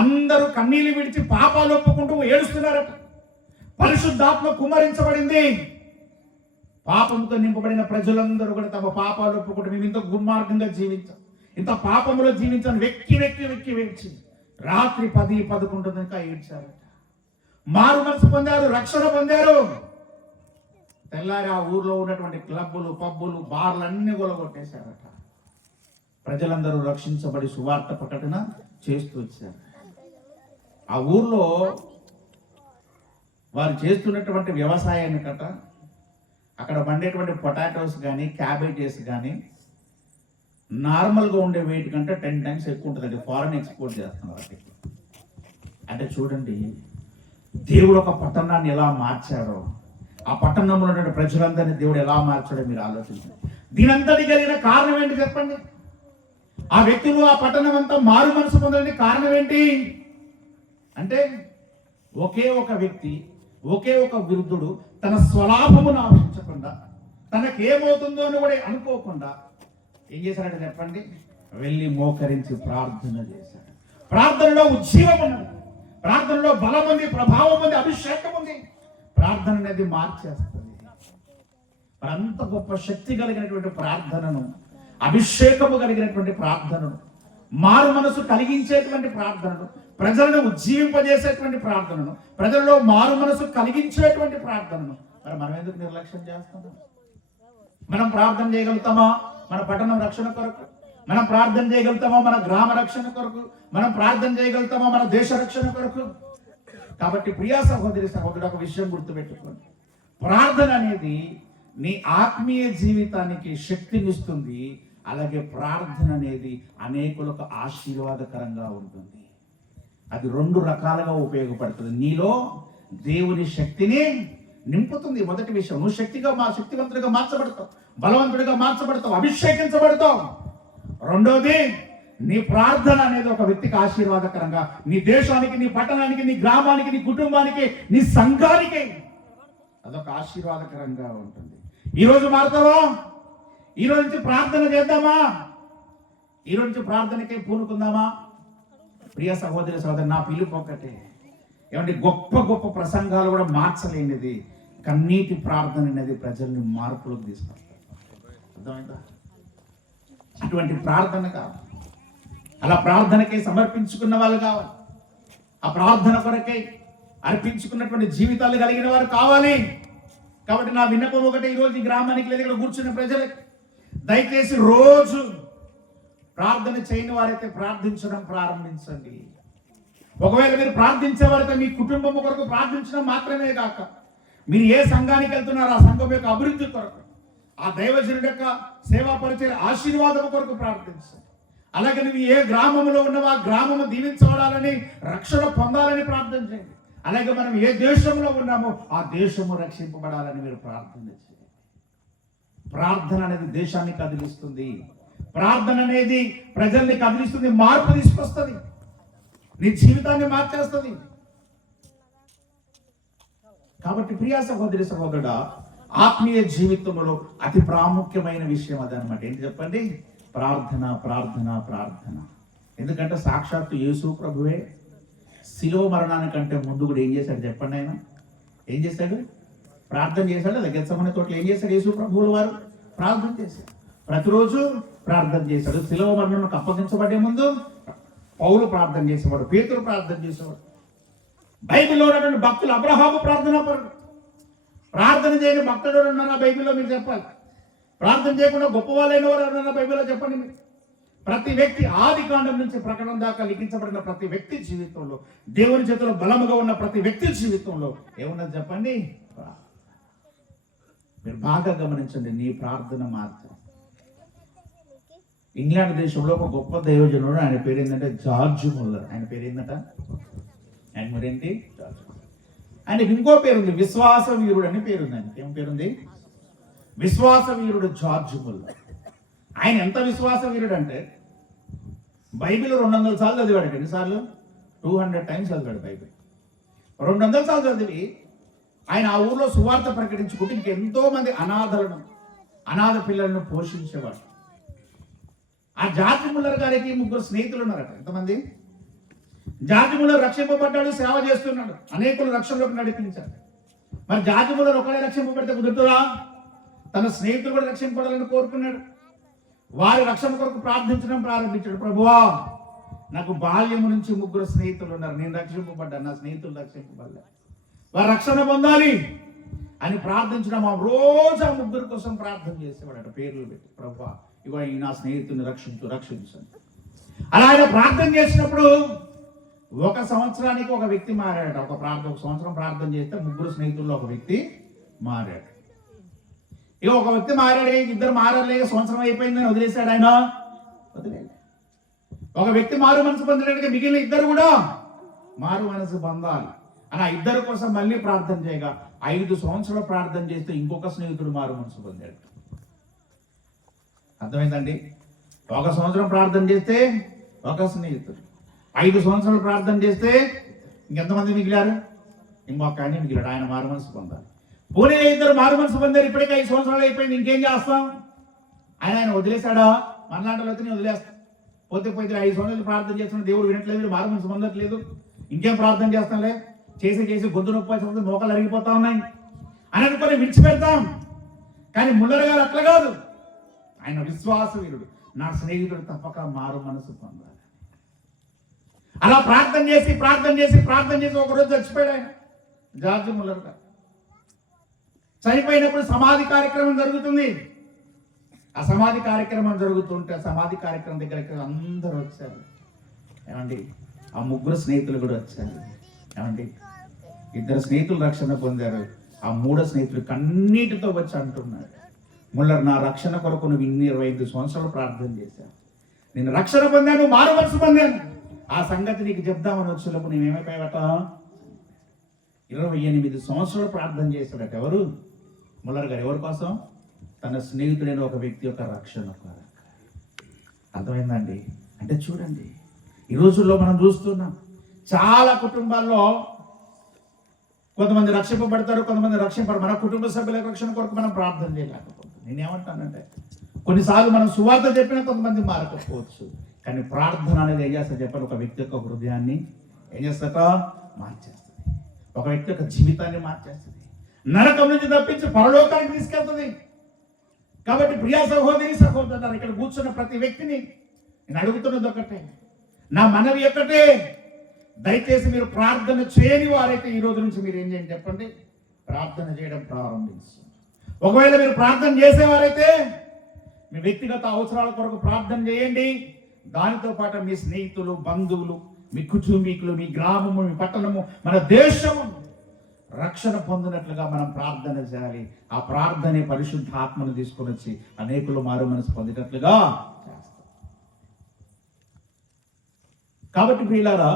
అందరూ కన్నీళ్లు విడిచి పాపాలు ఒప్పుకుంటూ ఏడుస్తున్నారట. పరిశుద్ధాత్మ కుమ్మరించబడింది. పాపంతో నింపబడిన ప్రజలందరూ కూడా తమ పాపాలు ఒప్పుకుంటూ మేము ఇంత దుర్మార్గంగా జీవించాం, ఇంత పాపంలో జీవించాను వెక్కి రాత్రి 10-11 దాకా ఏడ్చారట. మారు మనసు పొందారు, రక్షణ పొందారు. తెల్లారి ఆ ఊర్లో ఉన్నటువంటి క్లబ్బులు, పబ్బులు, బార్లు అన్ని కొలగొట్టేశారట. ప్రజలందరూ రక్షించబడి సువార్త ప్రకటన చేస్తూ వచ్చారు. ఆ ఊర్లో వారు చేస్తున్నటువంటి వ్యవసాయాన్ని కట అక్కడ పండేటువంటి పొటాటోస్ కానీ క్యాబేజెస్ కానీ నార్మల్గా ఉండే వెయిట్ కంటే 10 times ఎక్కువ ఉంటుంది. ఫారెన్ ఎక్స్పోర్ట్ చేస్తున్నారు. అంటే చూడండి, దేవుడు ఒక పట్టణాన్ని ఎలా మార్చాడో, ఆ పట్టణంలో ఉన్నటువంటి ప్రజలందరినీ దేవుడు ఎలా మార్చాడో మీరు ఆలోచించండి. దీనంతటి కలిగిన కారణం ఏంటి చెప్పండి? ఆ వ్యక్తులు, ఆ పట్టణం అంతా మారు మనసు పొందడానికి కారణం ఏంటి అంటే, ఒకే ఒక వ్యక్తి, ఒకే ఒక వృద్ధుడు తన స్వలాభమును ఆశించకుండా, తనకేమవుతుందో అని కూడా అనుకోకుండా ఏం చేశాడంటే చెప్పండి, వెళ్ళి మోకరించి ప్రార్థన చేశాడు. ప్రార్థనలో ఉజ్జీవం ఉన్నది, ప్రార్థనలో బలం ఉంది, ప్రభావం ఉంది, అభిషేకం ఉంది. ప్రార్థన అనేది మార్చేస్తుంది. అంత గొప్ప శక్తి కలిగినటువంటి ప్రార్థనను, అభిషేకము కలిగినటువంటి ప్రార్థనను, మారు మనసు కలిగించేటువంటి ప్రార్థనను, ప్రజలను ఉజ్జీవింపజేసేటువంటి ప్రార్థనను, ప్రజల్లో మారు మనసు కలిగించేటువంటి ప్రార్థనను మరి మనం ఎందుకు నిర్లక్ష్యం చేస్తున్నాం? మనం ప్రార్థన చేయగలుగుతామా మన పట్టణం రక్షణ కొరకు? మనం ప్రార్థన చేయగలుగుతామా మన గ్రామ రక్షణ కొరకు? మనం ప్రార్థన చేయగలుగుతామా మన దేశ రక్షణ కొరకు? కాబట్టి ప్రియా సహోదరి సహోదరుడు, ఒక విషయం గుర్తుపెట్టుకోండి. ప్రార్థన అనేది నీ ఆత్మీయ జీవితానికి శక్తినిస్తుంది. అలాగే ప్రార్థన అనేది అనేకులకు ఆశీర్వాదకరంగా ఉంటుంది. అది 2 రకాలుగా ఉపయోగపడుతుంది. నీలో దేవుని శక్తిని నింపుతుంది. మొదటి విషయం, నువ్వు శక్తివంతుడిగా మార్చబడతావు, బలవంతుడిగా మార్చబడతావు, అభిషేకించబడతావు. రెండోది, నీ ప్రార్థన అనేది ఒక వ్యక్తికి ఆశీర్వాదకరంగా, నీ దేశానికి, నీ పట్టణానికి, నీ గ్రామానికి, నీ కుటుంబానికి, నీ సంఘానికి అదొక ఆశీర్వాదకరంగా ఉంటుంది. ఈరోజు మారుతావా? ఈరోజు నుంచి ప్రార్థన చేద్దామా? ఈరోజు నుంచి ప్రార్థనకే పూనుకుందామా? ప్రియ సహోదరి సహోదరు, నా పిలుపు ఒకటే. ఏమంటే గొప్ప గొప్ప ప్రసంగాలు కూడా మార్చలేనిది కన్నీటి ప్రార్థన అనేది ప్రజల్ని మార్పులకు తీసుకొస్తారు. అర్థమైందా? అటువంటి ప్రార్థన కావాలి. అలా ప్రార్థనకే సమర్పించుకున్న వాళ్ళు కావాలి. ఆ ప్రార్థన కొరకై అర్పించుకున్నటువంటి జీవితాలు కలిగిన వారు కావాలి. కాబట్టి నా విన్నపం ఒకటే, ఈరోజు ఈ గ్రామానికి లేదా ఇక్కడ కూర్చున్న ప్రజలకి, దయచేసి రోజు ప్రార్థన చేయని వారైతే ప్రార్థించడం ప్రారంభించండి. ఒకవేళ మీరు ప్రార్థించేవారైతే మీ కుటుంబం కొరకు ప్రార్థించడం మాత్రమే కాక, మీరు ఏ సంఘానికి వెళ్తున్నారో ఆ సంఘం యొక్క అభివృద్ధి కొరకు, ఆ దైవజనుడి యొక్క సేవా పరిచయ ఆశీర్వాదం కొరకు ప్రార్థించండి. అలాగే నువ్వు ఏ గ్రామంలో ఉన్నావో ఆ గ్రామము దీవించబడాలని, రక్షణ పొందాలని ప్రార్థన చేయండి. అలాగే మనం ఏ దేశంలో ఉన్నామో ఆ దేశము రక్షింపబడాలని మీరు ప్రార్థన చేయండి. ప్రార్థన అనేది దేశాన్ని కదిలిస్తుంది. ప్రార్థన అనేది ప్రజల్ని కదిలిస్తుంది, మార్పు తీసుకొస్తుంది, నీ జీవితాన్ని మార్చేస్తుంది. కాబట్టి ప్రియా సహోదరి సహోదరుడా, ఆత్మీయ జీవితంలో అతి ప్రాముఖ్యమైన విషయం అదనమాట. ఏంటి చెప్పండి? ప్రార్థన, ప్రార్థన, ప్రార్థన. ఎందుకంటే సాక్షాత్తు యేసు ప్రభువే శిలువ మరణానికంటే ముందు కూడా ఏం చేశాడు చెప్పండి? ఆయన ఏం చేశాడు? ప్రార్థన చేశాడు. గెత్సేమనే తోటలో ఏం చేశాడు? యేసు ప్రభువుల వారు ప్రార్థన చేశాడు. ప్రతిరోజు ప్రార్థన చేశాడు. శిలువ మరణానికి అప్పగించబడే ముందు పౌలు ప్రార్థన చేసేవాడు, పేతురు ప్రార్థన చేసేవాడు. బైబిల్లో ఉన్నటువంటి భక్తులు, అబ్రహాము ప్రార్థన చేయని భక్తుడు ఉన్నారా బైబిల్లో? మీరు చెప్పాలి. ప్రార్థన చేయకుండా గొప్ప వాళ్ళైన వారు ఎవరన్నా బైబిల్లో చెప్పండి మీరు. ప్రతి వ్యక్తి ఆది కాండం నుంచి ప్రకటన దాకా లిఖించబడిన ప్రతి వ్యక్తి జీవితంలో, దేవుని చేతిలో బలముగా ఉన్న ప్రతి వ్యక్తి జీవితంలో ఏమున్నది చెప్పండి? మీరు బాగా గమనించండి. నీ ప్రార్థన మాత్రం. ఇంగ్లాండ్ దేశంలో ఒక గొప్ప దైవజనుడు, ఆయన పేరు ఏంటంటే జార్జ్ ముల్లర్. ఆయన పేరు ఏంటంట? ఆయన మరేంటి? George Muller. ఆయనకి ఇంకో పేరుంది, విశ్వాస వీరుడు అని పేరుంది. ఆయనకి ఏం పేరుంది? విశ్వాస వీరుడు జార్జ్ ముల్లర్. ఆయన ఎంత విశ్వాస వీరుడు అంటే బైబిల్ 200 సార్లు చదివాడు. ఎన్నిసార్లు? 200 టైమ్స్ చదివాడు బైబిల్. 200 సార్లు చదివి ఆయన ఆ ఊర్లో సువార్త ప్రకటించుకుంటూ ఇంకెంతో మంది అనాథ పిల్లలను పోషించేవాడు. ఆ జార్జ్ ముల్లర్ గారికి 3 స్నేహితులు ఉన్నారట. ఎంతమంది? జార్జ్ ముల్లర్ రక్షింపబడ్డాడు, సేవ చేస్తున్నాడు, అనేకులు రక్షణలోకి నడిపించాడు. మరి జార్జ్ ముల్లర్ ఒకడే రక్షింపబడితే కుదురుతుందా? తన స్నేహితులు కూడా రక్షింపడాలని కోరుకున్నాడు. వారి రక్షణ కొరకు ప్రార్థించడం ప్రారంభించాడు. ప్రభువా, నాకు బాల్యము నుంచి 3 స్నేహితులు ఉన్నారు, నేను రక్షింపబడ్డాను, నా స్నేహితులు రక్షింపబడ్డారు, వారు రక్షణ పొందాలి అని ప్రార్థించడం. ఆ రోజు ఆ 3 కోసం ప్రార్థన చేసేవాడట, పేర్లు పెట్టి. ప్రభువా, ఇగో ఈ నా స్నేహితుని రక్షించండి. అలా ఆయన ప్రార్థన చేసినప్పుడు 1 సంవత్సరానికి ఒక వ్యక్తి మారాడట. ఒక సంవత్సరం ప్రార్థన చేస్తే 3 స్నేహితుల్లో ఒక వ్యక్తి మారాడు. ఇక ఒక వ్యక్తి మారాడు, 2 మారలేదు, సంవత్సరం అయిపోయిందని వదిలేశాడు. ఆయన వదిలేదు. ఒక వ్యక్తి మారు మనసు పొందడానికి మిగిలిన 2 కూడా మారు మనసు పొందాలి అని ఆ 2 కోసం మళ్ళీ ప్రార్థన చేయగా 5 సంవత్సరాలు ప్రార్థన చేస్తే ఇంకొక స్నేహితుడు మారు మనసు పొందాడు. అర్థమైందండి? 1 సంవత్సరం ప్రార్థన చేస్తే ఒక స్నేహితుడు, 5 సంవత్సరాలు ప్రార్థన చేస్తే ఇంకెంతమంది మిగిలారు? ఇంకొక ఆయన మిగిలాడు, ఆయన మారు మనసు పొందాలి. పోనీ 2 మారు మనసు పొందారు, ఇప్పటికే 5 సంవత్సరాలు అయిపోయింది, ఇంకేం చేస్తాం? ఆయన వదిలేశాడా? మనలాంటి నేను వదిలేస్తాం. పోతే 5 సంవత్సరాలు ప్రార్థన చేస్తున్న దేవుడు వినట్లేదు, మారు మనసు పొందట్లేదు, ఇంకేం ప్రార్థన చేస్తాంలే, చేసి గొంతు నొప్పి మోకాలు అరిగిపోతా ఉన్నాయి అని అనుకుని విడిచిపెడతాం. కానీ ముల్లర్ గారు అట్లా కాదు. ఆయన విశ్వాస వీరుడు. నా స్నేహితుడు తప్పక మారు మనసు పొందాలి. అలా ప్రార్థన చేసి ఒకరోజు చచ్చిపోయాడు ఆయన, జార్జ్ ముల్లర్ గారు. చనిపోయినప్పుడు సమాధి కార్యక్రమం జరుగుతుంది. ఆ సమాధి కార్యక్రమం జరుగుతుంటే సమాధి కార్యక్రమం దగ్గరికి అందరూ వచ్చారు. ఏమండి? ఆ 3 స్నేహితులు కూడా వచ్చారు. ఏమండి? 2 స్నేహితులు రక్షణ పొందారు. ఆ 3 స్నేహితులు కన్నీటితో వచ్చి అంటున్నారు, ముల్లర్, నా రక్షణ కొరకు నువ్వు 25 సంవత్సరాలు ప్రార్థన చేశావు, నేను రక్షణ పొందాను, మారు మనసు పొందాను, ఆ సంగతి నీకు చెప్దామని వచ్చేటప్పుడు నేనేమైపోయావట? 28 సంవత్సరాలు ప్రార్థన చేశాడట. ఎవరు? ముల్లర్ గారు. ఎవరి కోసం? తన స్నేహితుడైన ఒక వ్యక్తి యొక్క రక్షణ కొరకు. అర్థమైందండి? అంటే చూడండి, ఈ రోజుల్లో మనం చూస్తున్నాం చాలా కుటుంబాల్లో కొంతమంది రక్షింపబడతారు, కొంతమంది రక్షింపబడరు. మన కుటుంబ సభ్యుల రక్షణ కొరకు మనం ప్రార్థన చేయలేకపోతాం. నేనేమంటానంటే కొన్నిసార్లు మనం సువార్త చెప్పినా కొంతమంది మారకపోవచ్చు, కానీ ప్రార్థన అనేది ఏం చేస్తా చెప్పండి? ఒక వ్యక్తి యొక్క హృదయాన్ని ఏం చేస్తాక మార్చేస్తుంది, ఒక వ్యక్తి యొక్క జీవితాన్ని మార్చేస్తుంది, నరకం నుంచి తప్పించి పరలోకానికి తీసుకెళ్తుంది. కాబట్టి ప్రియా సహోదరులారా, ఇక్కడ కూర్చున్న ప్రతి వ్యక్తిని నేను అడుగుతున్నది ఒకటే, నా మనవి ఒకటే, దయచేసి మీరు ప్రార్థన చేయని వారైతే ఈ రోజు నుంచి మీరు ఏం చేయండి చెప్పండి? ప్రార్థన చేయడం ప్రారంభించండి. ఒకవేళ మీరు ప్రార్థన చేసేవారైతే మీ వ్యక్తిగత అవసరాల కొరకు ప్రార్థన చేయండి. దానితో పాటు మీ స్నేహితులు, బంధువులు, మీ కుటుంబీకులు, మీ గ్రామము, మీ పట్టణము, మన దేశము రక్షణ పొందినట్లుగా మనం ప్రార్థన చేయాలి. ఆ ప్రార్థనే పరిశుద్ధ ఆత్మను తీసుకొని వచ్చి అనేకులు మారు మనసు పొందేటట్లుగా చేస్తాం. కాబట్టి ప్రియులారా,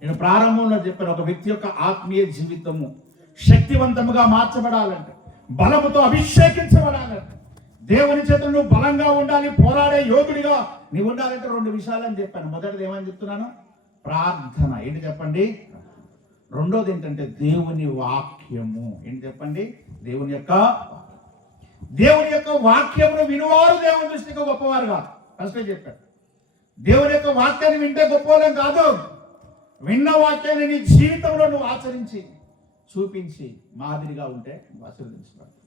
నేను ప్రారంభంలో చెప్పిన ఒక వ్యక్తి యొక్క ఆత్మీయ జీవితము శక్తివంతముగా మార్చబడాలంటే, బలముతో అభిషేకించబడాలంటే, దేవుని చేత నువ్వు బలంగా ఉండాలి, పోరాడే యోగుడిగా నీవు ఉండాలంటే 2 విషయాలని చెప్పాను. మొదటిది ఏమని చెప్తున్నాను? ప్రార్థన. ఏంటి చెప్పండి? రెండోది ఏంటంటే దేవుని వాక్యము. ఏంటి చెప్పండి? దేవుని యొక్క వాక్యమును వినువారు దేవుని దృష్టికి గొప్పవారు కాదు. ఫస్టే చెప్పారు, దేవుని యొక్క వాక్యాన్ని వింటే గొప్పవాళ్ళం కాదు, విన్న వాక్యాన్ని నీ జీవితంలో నువ్వు ఆచరించి చూపించి మాదిరిగా ఉంటే ఆశీర్వదించబడతావు.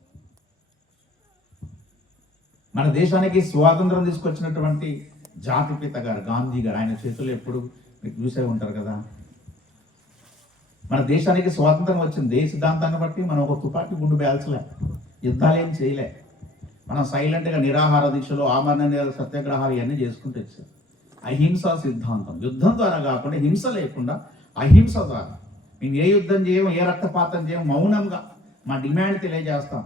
మన దేశానికి స్వాతంత్రం తీసుకొచ్చినటువంటి జాతిపిత గారు గాంధీ గారు, ఆయన చేతులు ఎప్పుడు మీకు చూసే ఉంటారు కదా. మన దేశానికి స్వాతంత్రం వచ్చింది సిద్ధాంతాన్ని బట్టి మనం ఒక తుపాకీ గుండు పేల్చలే, యుద్ధాలు ఏం చేయలే, మనం సైలెంట్గా నిరాహార దీక్షలు, ఆమరణ సత్యాగ్రహాలు ఇవన్నీ చేసుకుంటూ వచ్చాం. అహింసా సిద్ధాంతం, యుద్ధం ద్వారా కాకుండా, హింస లేకుండా అహింస ద్వారా మేము ఏ యుద్ధం చేయము, ఏ రక్తపాతం చేయము, మౌనంగా మా డిమాండ్ తెలియజేస్తాం,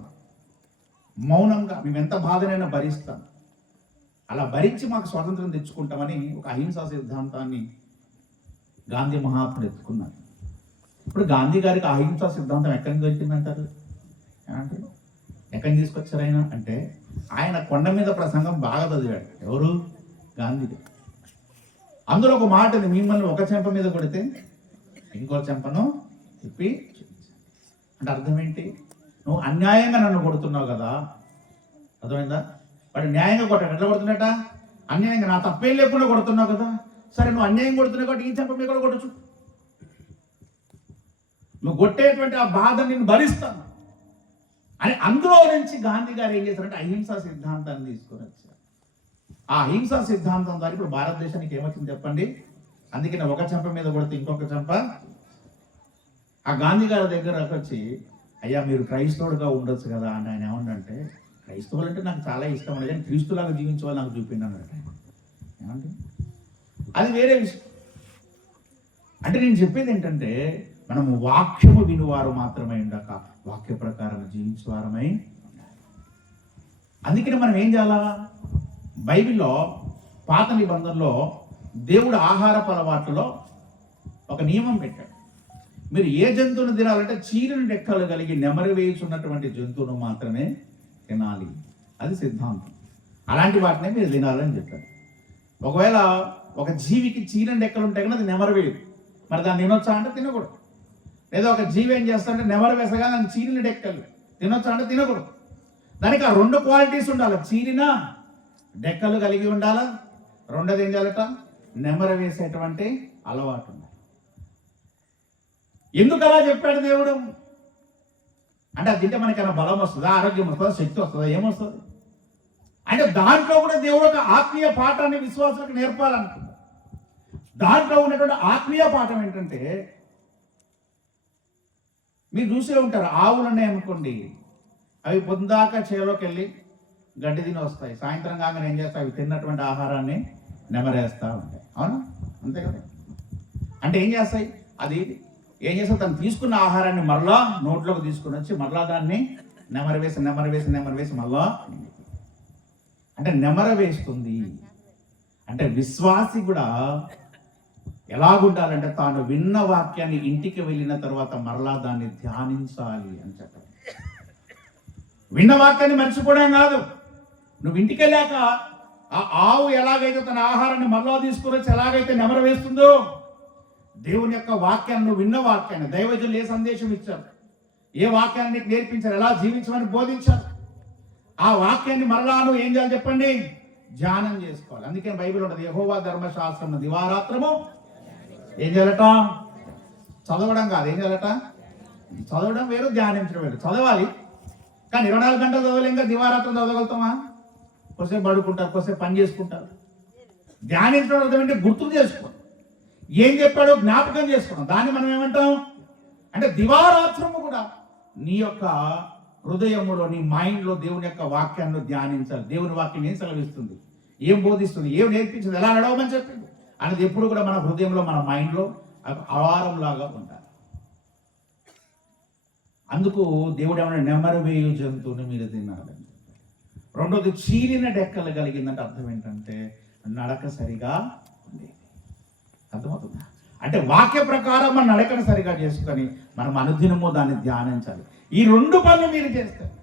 మౌనంగా మేము ఎంత బాధనైనా భరిస్తాం. అలా భరించి మాకు స్వాతంత్రం తెచ్చుకుంటామని ఒక అహింసా సిద్ధాంతాన్ని గాంధీ మహాత్ముడు ఎత్తుకున్నారు. ఇప్పుడు గాంధీ గారికి అహింసా సిద్ధాంతం ఎక్కడి నుంచి దొరికిందంటారు? ఏమంటే ఎక్కడి నుంచి తీసుకొచ్చారు ఆయన అంటే, ఆయన కొండ మీద ప్రసంగం బాగా చదివాడు. ఎవరు? గాంధీ గారు. అందులో ఒక మాట ఉంది, మిమ్మల్ని ఒక చెంప మీద కొడితే ఇంకో చెంపను తిప్పి అంటే అర్థం ఏంటి? నువ్వు అన్యాయంగా నన్ను కొడుతున్నావు కదా, అర్థమైందా? వాడు న్యాయంగా కొట్టాడు, ఎట్లా కొడుతున్నట? అన్యాయంగా, నా తప్పేం లేకుండా కొడుతున్నావు కదా, సరే నువ్వు అన్యాయం కొడుతున్నావు కాబట్టి ఈ చెంప మీద కూడా కొట్టచ్చు. నువ్వు కొట్టేటువంటి ఆ బాధ నేను భరిస్తాను అని అందులో నుంచి గాంధీ గారు ఏం చేశారంటే అహింసా సిద్ధాంతాన్ని తీసుకొని వచ్చారు. ఆ అహింసా సిద్ధాంతం ద్వారా ఇప్పుడు భారతదేశానికి ఏమొచ్చింది చెప్పండి? అందుకని ఒక చెంప మీద కొడితే ఇంకొక చెంప. ఆ గాంధీ గారి దగ్గరకు వచ్చి, అయ్యా మీరు క్రైస్తవుడుగా ఉండొచ్చు కదా అని ఆయన ఏమన్నంటే, క్రైస్తవులు అంటే నాకు చాలా ఇష్టం అండి, కానీ క్రీస్తులాగా జీవించేవాళ్ళు నాకు చూపిండి అన్నట్టు. ఏమంటే అది వేరే విషయం. అంటే నేను చెప్పేది ఏంటంటే, మనము వాక్యము వినువారు మాత్రమే ఉండక వాక్య ప్రకారం జీవించేవారమై ఉండాలి. అందుకని మనం ఏం చేయాలా? బైబిల్లో పాత నిబంధనలో దేవుడు ఆహారపు అలవాట్లలో ఒక నియమం పెట్టాడు. మీరు ఏ జంతువును తినాలంటే చీరని రెక్కలు కలిగి నెమరు వేయుచున్నటువంటి జంతువును మాత్రమే తినాలి. అది సిద్ధాంతం. అలాంటి వాటినే మీరు తినాలని చెప్పారు. ఒకవేళ ఒక జీవికి చీరని రెక్కలు ఉంటే కన్నా అది నెమరు వేయదు, మరి దాన్ని తినొచ్చా అంటే తినకూడదు. లేదా ఒక జీవి ఏం చేస్తాడంటే నెమరు వేసగా దాన్ని చీరిన డెక్కలు తినొచ్చా అంటే తినకూడదు. దానికి ఆ రెండు క్వాలిటీస్ ఉండాలి, చీరిన డెక్కలు కలిగి ఉండాలా, రెండోది ఏం చేయాలట, నెమరు వేసేటువంటి అలవాటు ఉండాలి. ఎందుకు అలా చెప్పాడు దేవుడు అంటే, అది తింటే మనకైనా బలం వస్తుందా, ఆరోగ్యం వస్తుందా, శక్తి వస్తుందా, ఏమొస్తుంది అంటే దాంట్లో కూడా దేవుడు ఒక ఆత్మీయ పాఠాన్ని విశ్వాసాలకు నేర్పాలనుకున్నాడు. దాంట్లో ఉన్నటువంటి ఆత్మీయ పాఠం ఏంటంటే, మీరు చూసే ఉంటారు, ఆవులు ఉన్నాయనుకోండి, అవి పొద్దుదాకా చేలోకి వెళ్ళి గడ్డి తిని వస్తాయి, సాయంత్రం కాగానే ఏం చేస్తాయి, అవి తిన్నటువంటి ఆహారాన్ని నెమరేస్తూ ఉంటాయి. అవునా? అంతే కదా. అంటే ఏం చేస్తాయి, అది ఏం చేస్తాయి, తను తీసుకున్న ఆహారాన్ని మరలా నోట్లోకి తీసుకుని వచ్చి మరలా దాన్ని నెమరవేసి మళ్ళా అంటే నెమరవేస్తుంది. అంటే విశ్వాసి కూడా ఎలాగుండాలంటే, తాను విన్న వాక్యాన్ని ఇంటికి వెళ్ళిన తర్వాత మరలా దాన్ని ధ్యానించాలి అని చెప్పాలి. విన్న వాక్యాన్ని మర్చిపోవడం కాదు, నువ్వు ఇంటికి వెళ్ళాక ఆ ఆవు ఎలాగైతే తన ఆహారాన్ని మరలా తీసుకుని వచ్చి ఎలాగైతే నెమరు వేస్తుందో, దేవుని యొక్క వాక్యాన్ని, నువ్వు విన్న వాక్యాన్ని, దైవజనులు ఏ సందేశం ఇచ్చారు, ఏ వాక్యాన్ని నీకు నేర్పించారు, ఎలా జీవించమని బోధించారు, ఆ వాక్యాన్ని మరలా నువ్వు ఏం చేయాలి చెప్పండి, ధ్యానం చేసుకోవాలి. అందుకే బైబిల్ ఉంటుంది, యెహోవా ధర్మశాస్త్రం దివారాత్రము ఏం చేయాలట, చదవడం కాదు, ఏం చేయాలట, చదవడం వేరు, ధ్యానించడం వేరు. చదవాలి, కానీ 24 గంటలు చదవలేం కదా, దివారాత్రం చదవగలుగుతామా? కొద్దిసేపు పడుకుంటారు, కొద్దిసేపు పని చేసుకుంటారు. ధ్యానించడం అర్థం ఏంటి, గుర్తుకు చేసుకోవడం, ఏం చెప్పాడో జ్ఞాపకం చేసుకోవడం. దాన్ని మనం ఏమంటాం అంటే, దివారాత్రము కూడా నీ యొక్క హృదయములో, నీ మైండ్లో దేవుని యొక్క వాక్యాన్ని ధ్యానించాలి. దేవుని వాక్యం ఏం సెలవిస్తుంది, ఏం బోధిస్తుంది, ఏం నేర్పించింది, ఎలా నడవమని చెప్పింది అనేది ఎప్పుడు కూడా మన హృదయంలో, మన మైండ్లో అలారం లాగా ఉండాలి. అందుకు దేవుడు ఏమైనా నెమరు వేయు జంతువుని మీరు తినాలని. రెండోది, చీలిన డెక్కలు కలిగిందంటే అర్థం ఏంటంటే, నడక సరిగా ఉండేది. అర్థమవుతుందా? అంటే వాక్య ప్రకారం మన నడకను సరిగా చేసుకొని మనం అనుదినము దాన్ని ధ్యానించాలి. ఈ 2 పనులు మీరు చేస్తారు.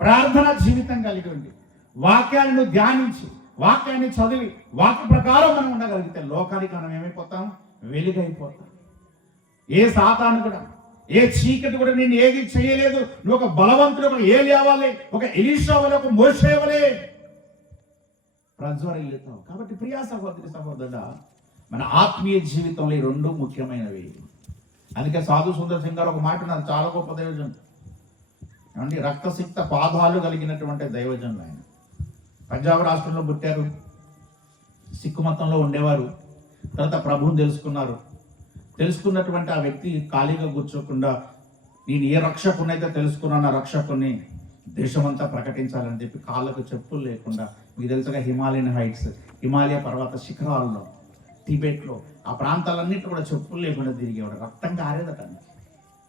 ప్రార్థన జీవితం కలిగి ఉండి, వాక్యాన్ని ధ్యానించి, వాక్యాన్ని చదివి, వాక్య ప్రకారం మనం ఉండగలిగితే లోకానికి మనం ఏమైపోతాం, వెలుగైపోతాం. ఏ సాతాను కూడా, ఏ చీకటి కూడా నేను ఏది చేయలేదు. నువ్వు ఒక బలవంతుడు, ఒక ఏలి అవ్వాలి, ఒక ఎలీషా అవ్వాలి, ఒక మోషే అవ్వాలి, ప్రజ్వరిల్లుతావు. కాబట్టి ప్రియా సహోదరి సహోదరుడా, మన ఆత్మీయ జీవితంలో ఈ 2 ముఖ్యమైనవి. అందుకే సాధు సుందర్ సింగ్ గారు ఒక మాట నాకు చాలా గొప్ప దైవజనుడు ఏమండి, రక్తసిక్త పాదాలు కలిగినటువంటి దైవజనులు ఆయన. పంజాబ్ రాష్ట్రంలో పుట్టారు, సిక్కు మతంలో ఉండేవారు. తర్వాత ప్రభువుని తెలుసుకున్నటువంటి ఆ వ్యక్తి ఖాళీగా కూర్చోకుండా, నేను ఏ రక్షకునైతే తెలుసుకున్నాను, ఆ రక్షకుని దేశమంతా ప్రకటించాలని చెప్పి కాళ్ళకు చెప్పులు లేకుండా, మీకు తెలుసుగా హిమాలయన్ హైట్స్, హిమాలయ పర్వత శిఖరాల్లో, టిబెట్లో, ఆ ప్రాంతాలన్నింటి కూడా చెప్పులు లేకుండా తిరిగేవాడు. రక్తం కారేదట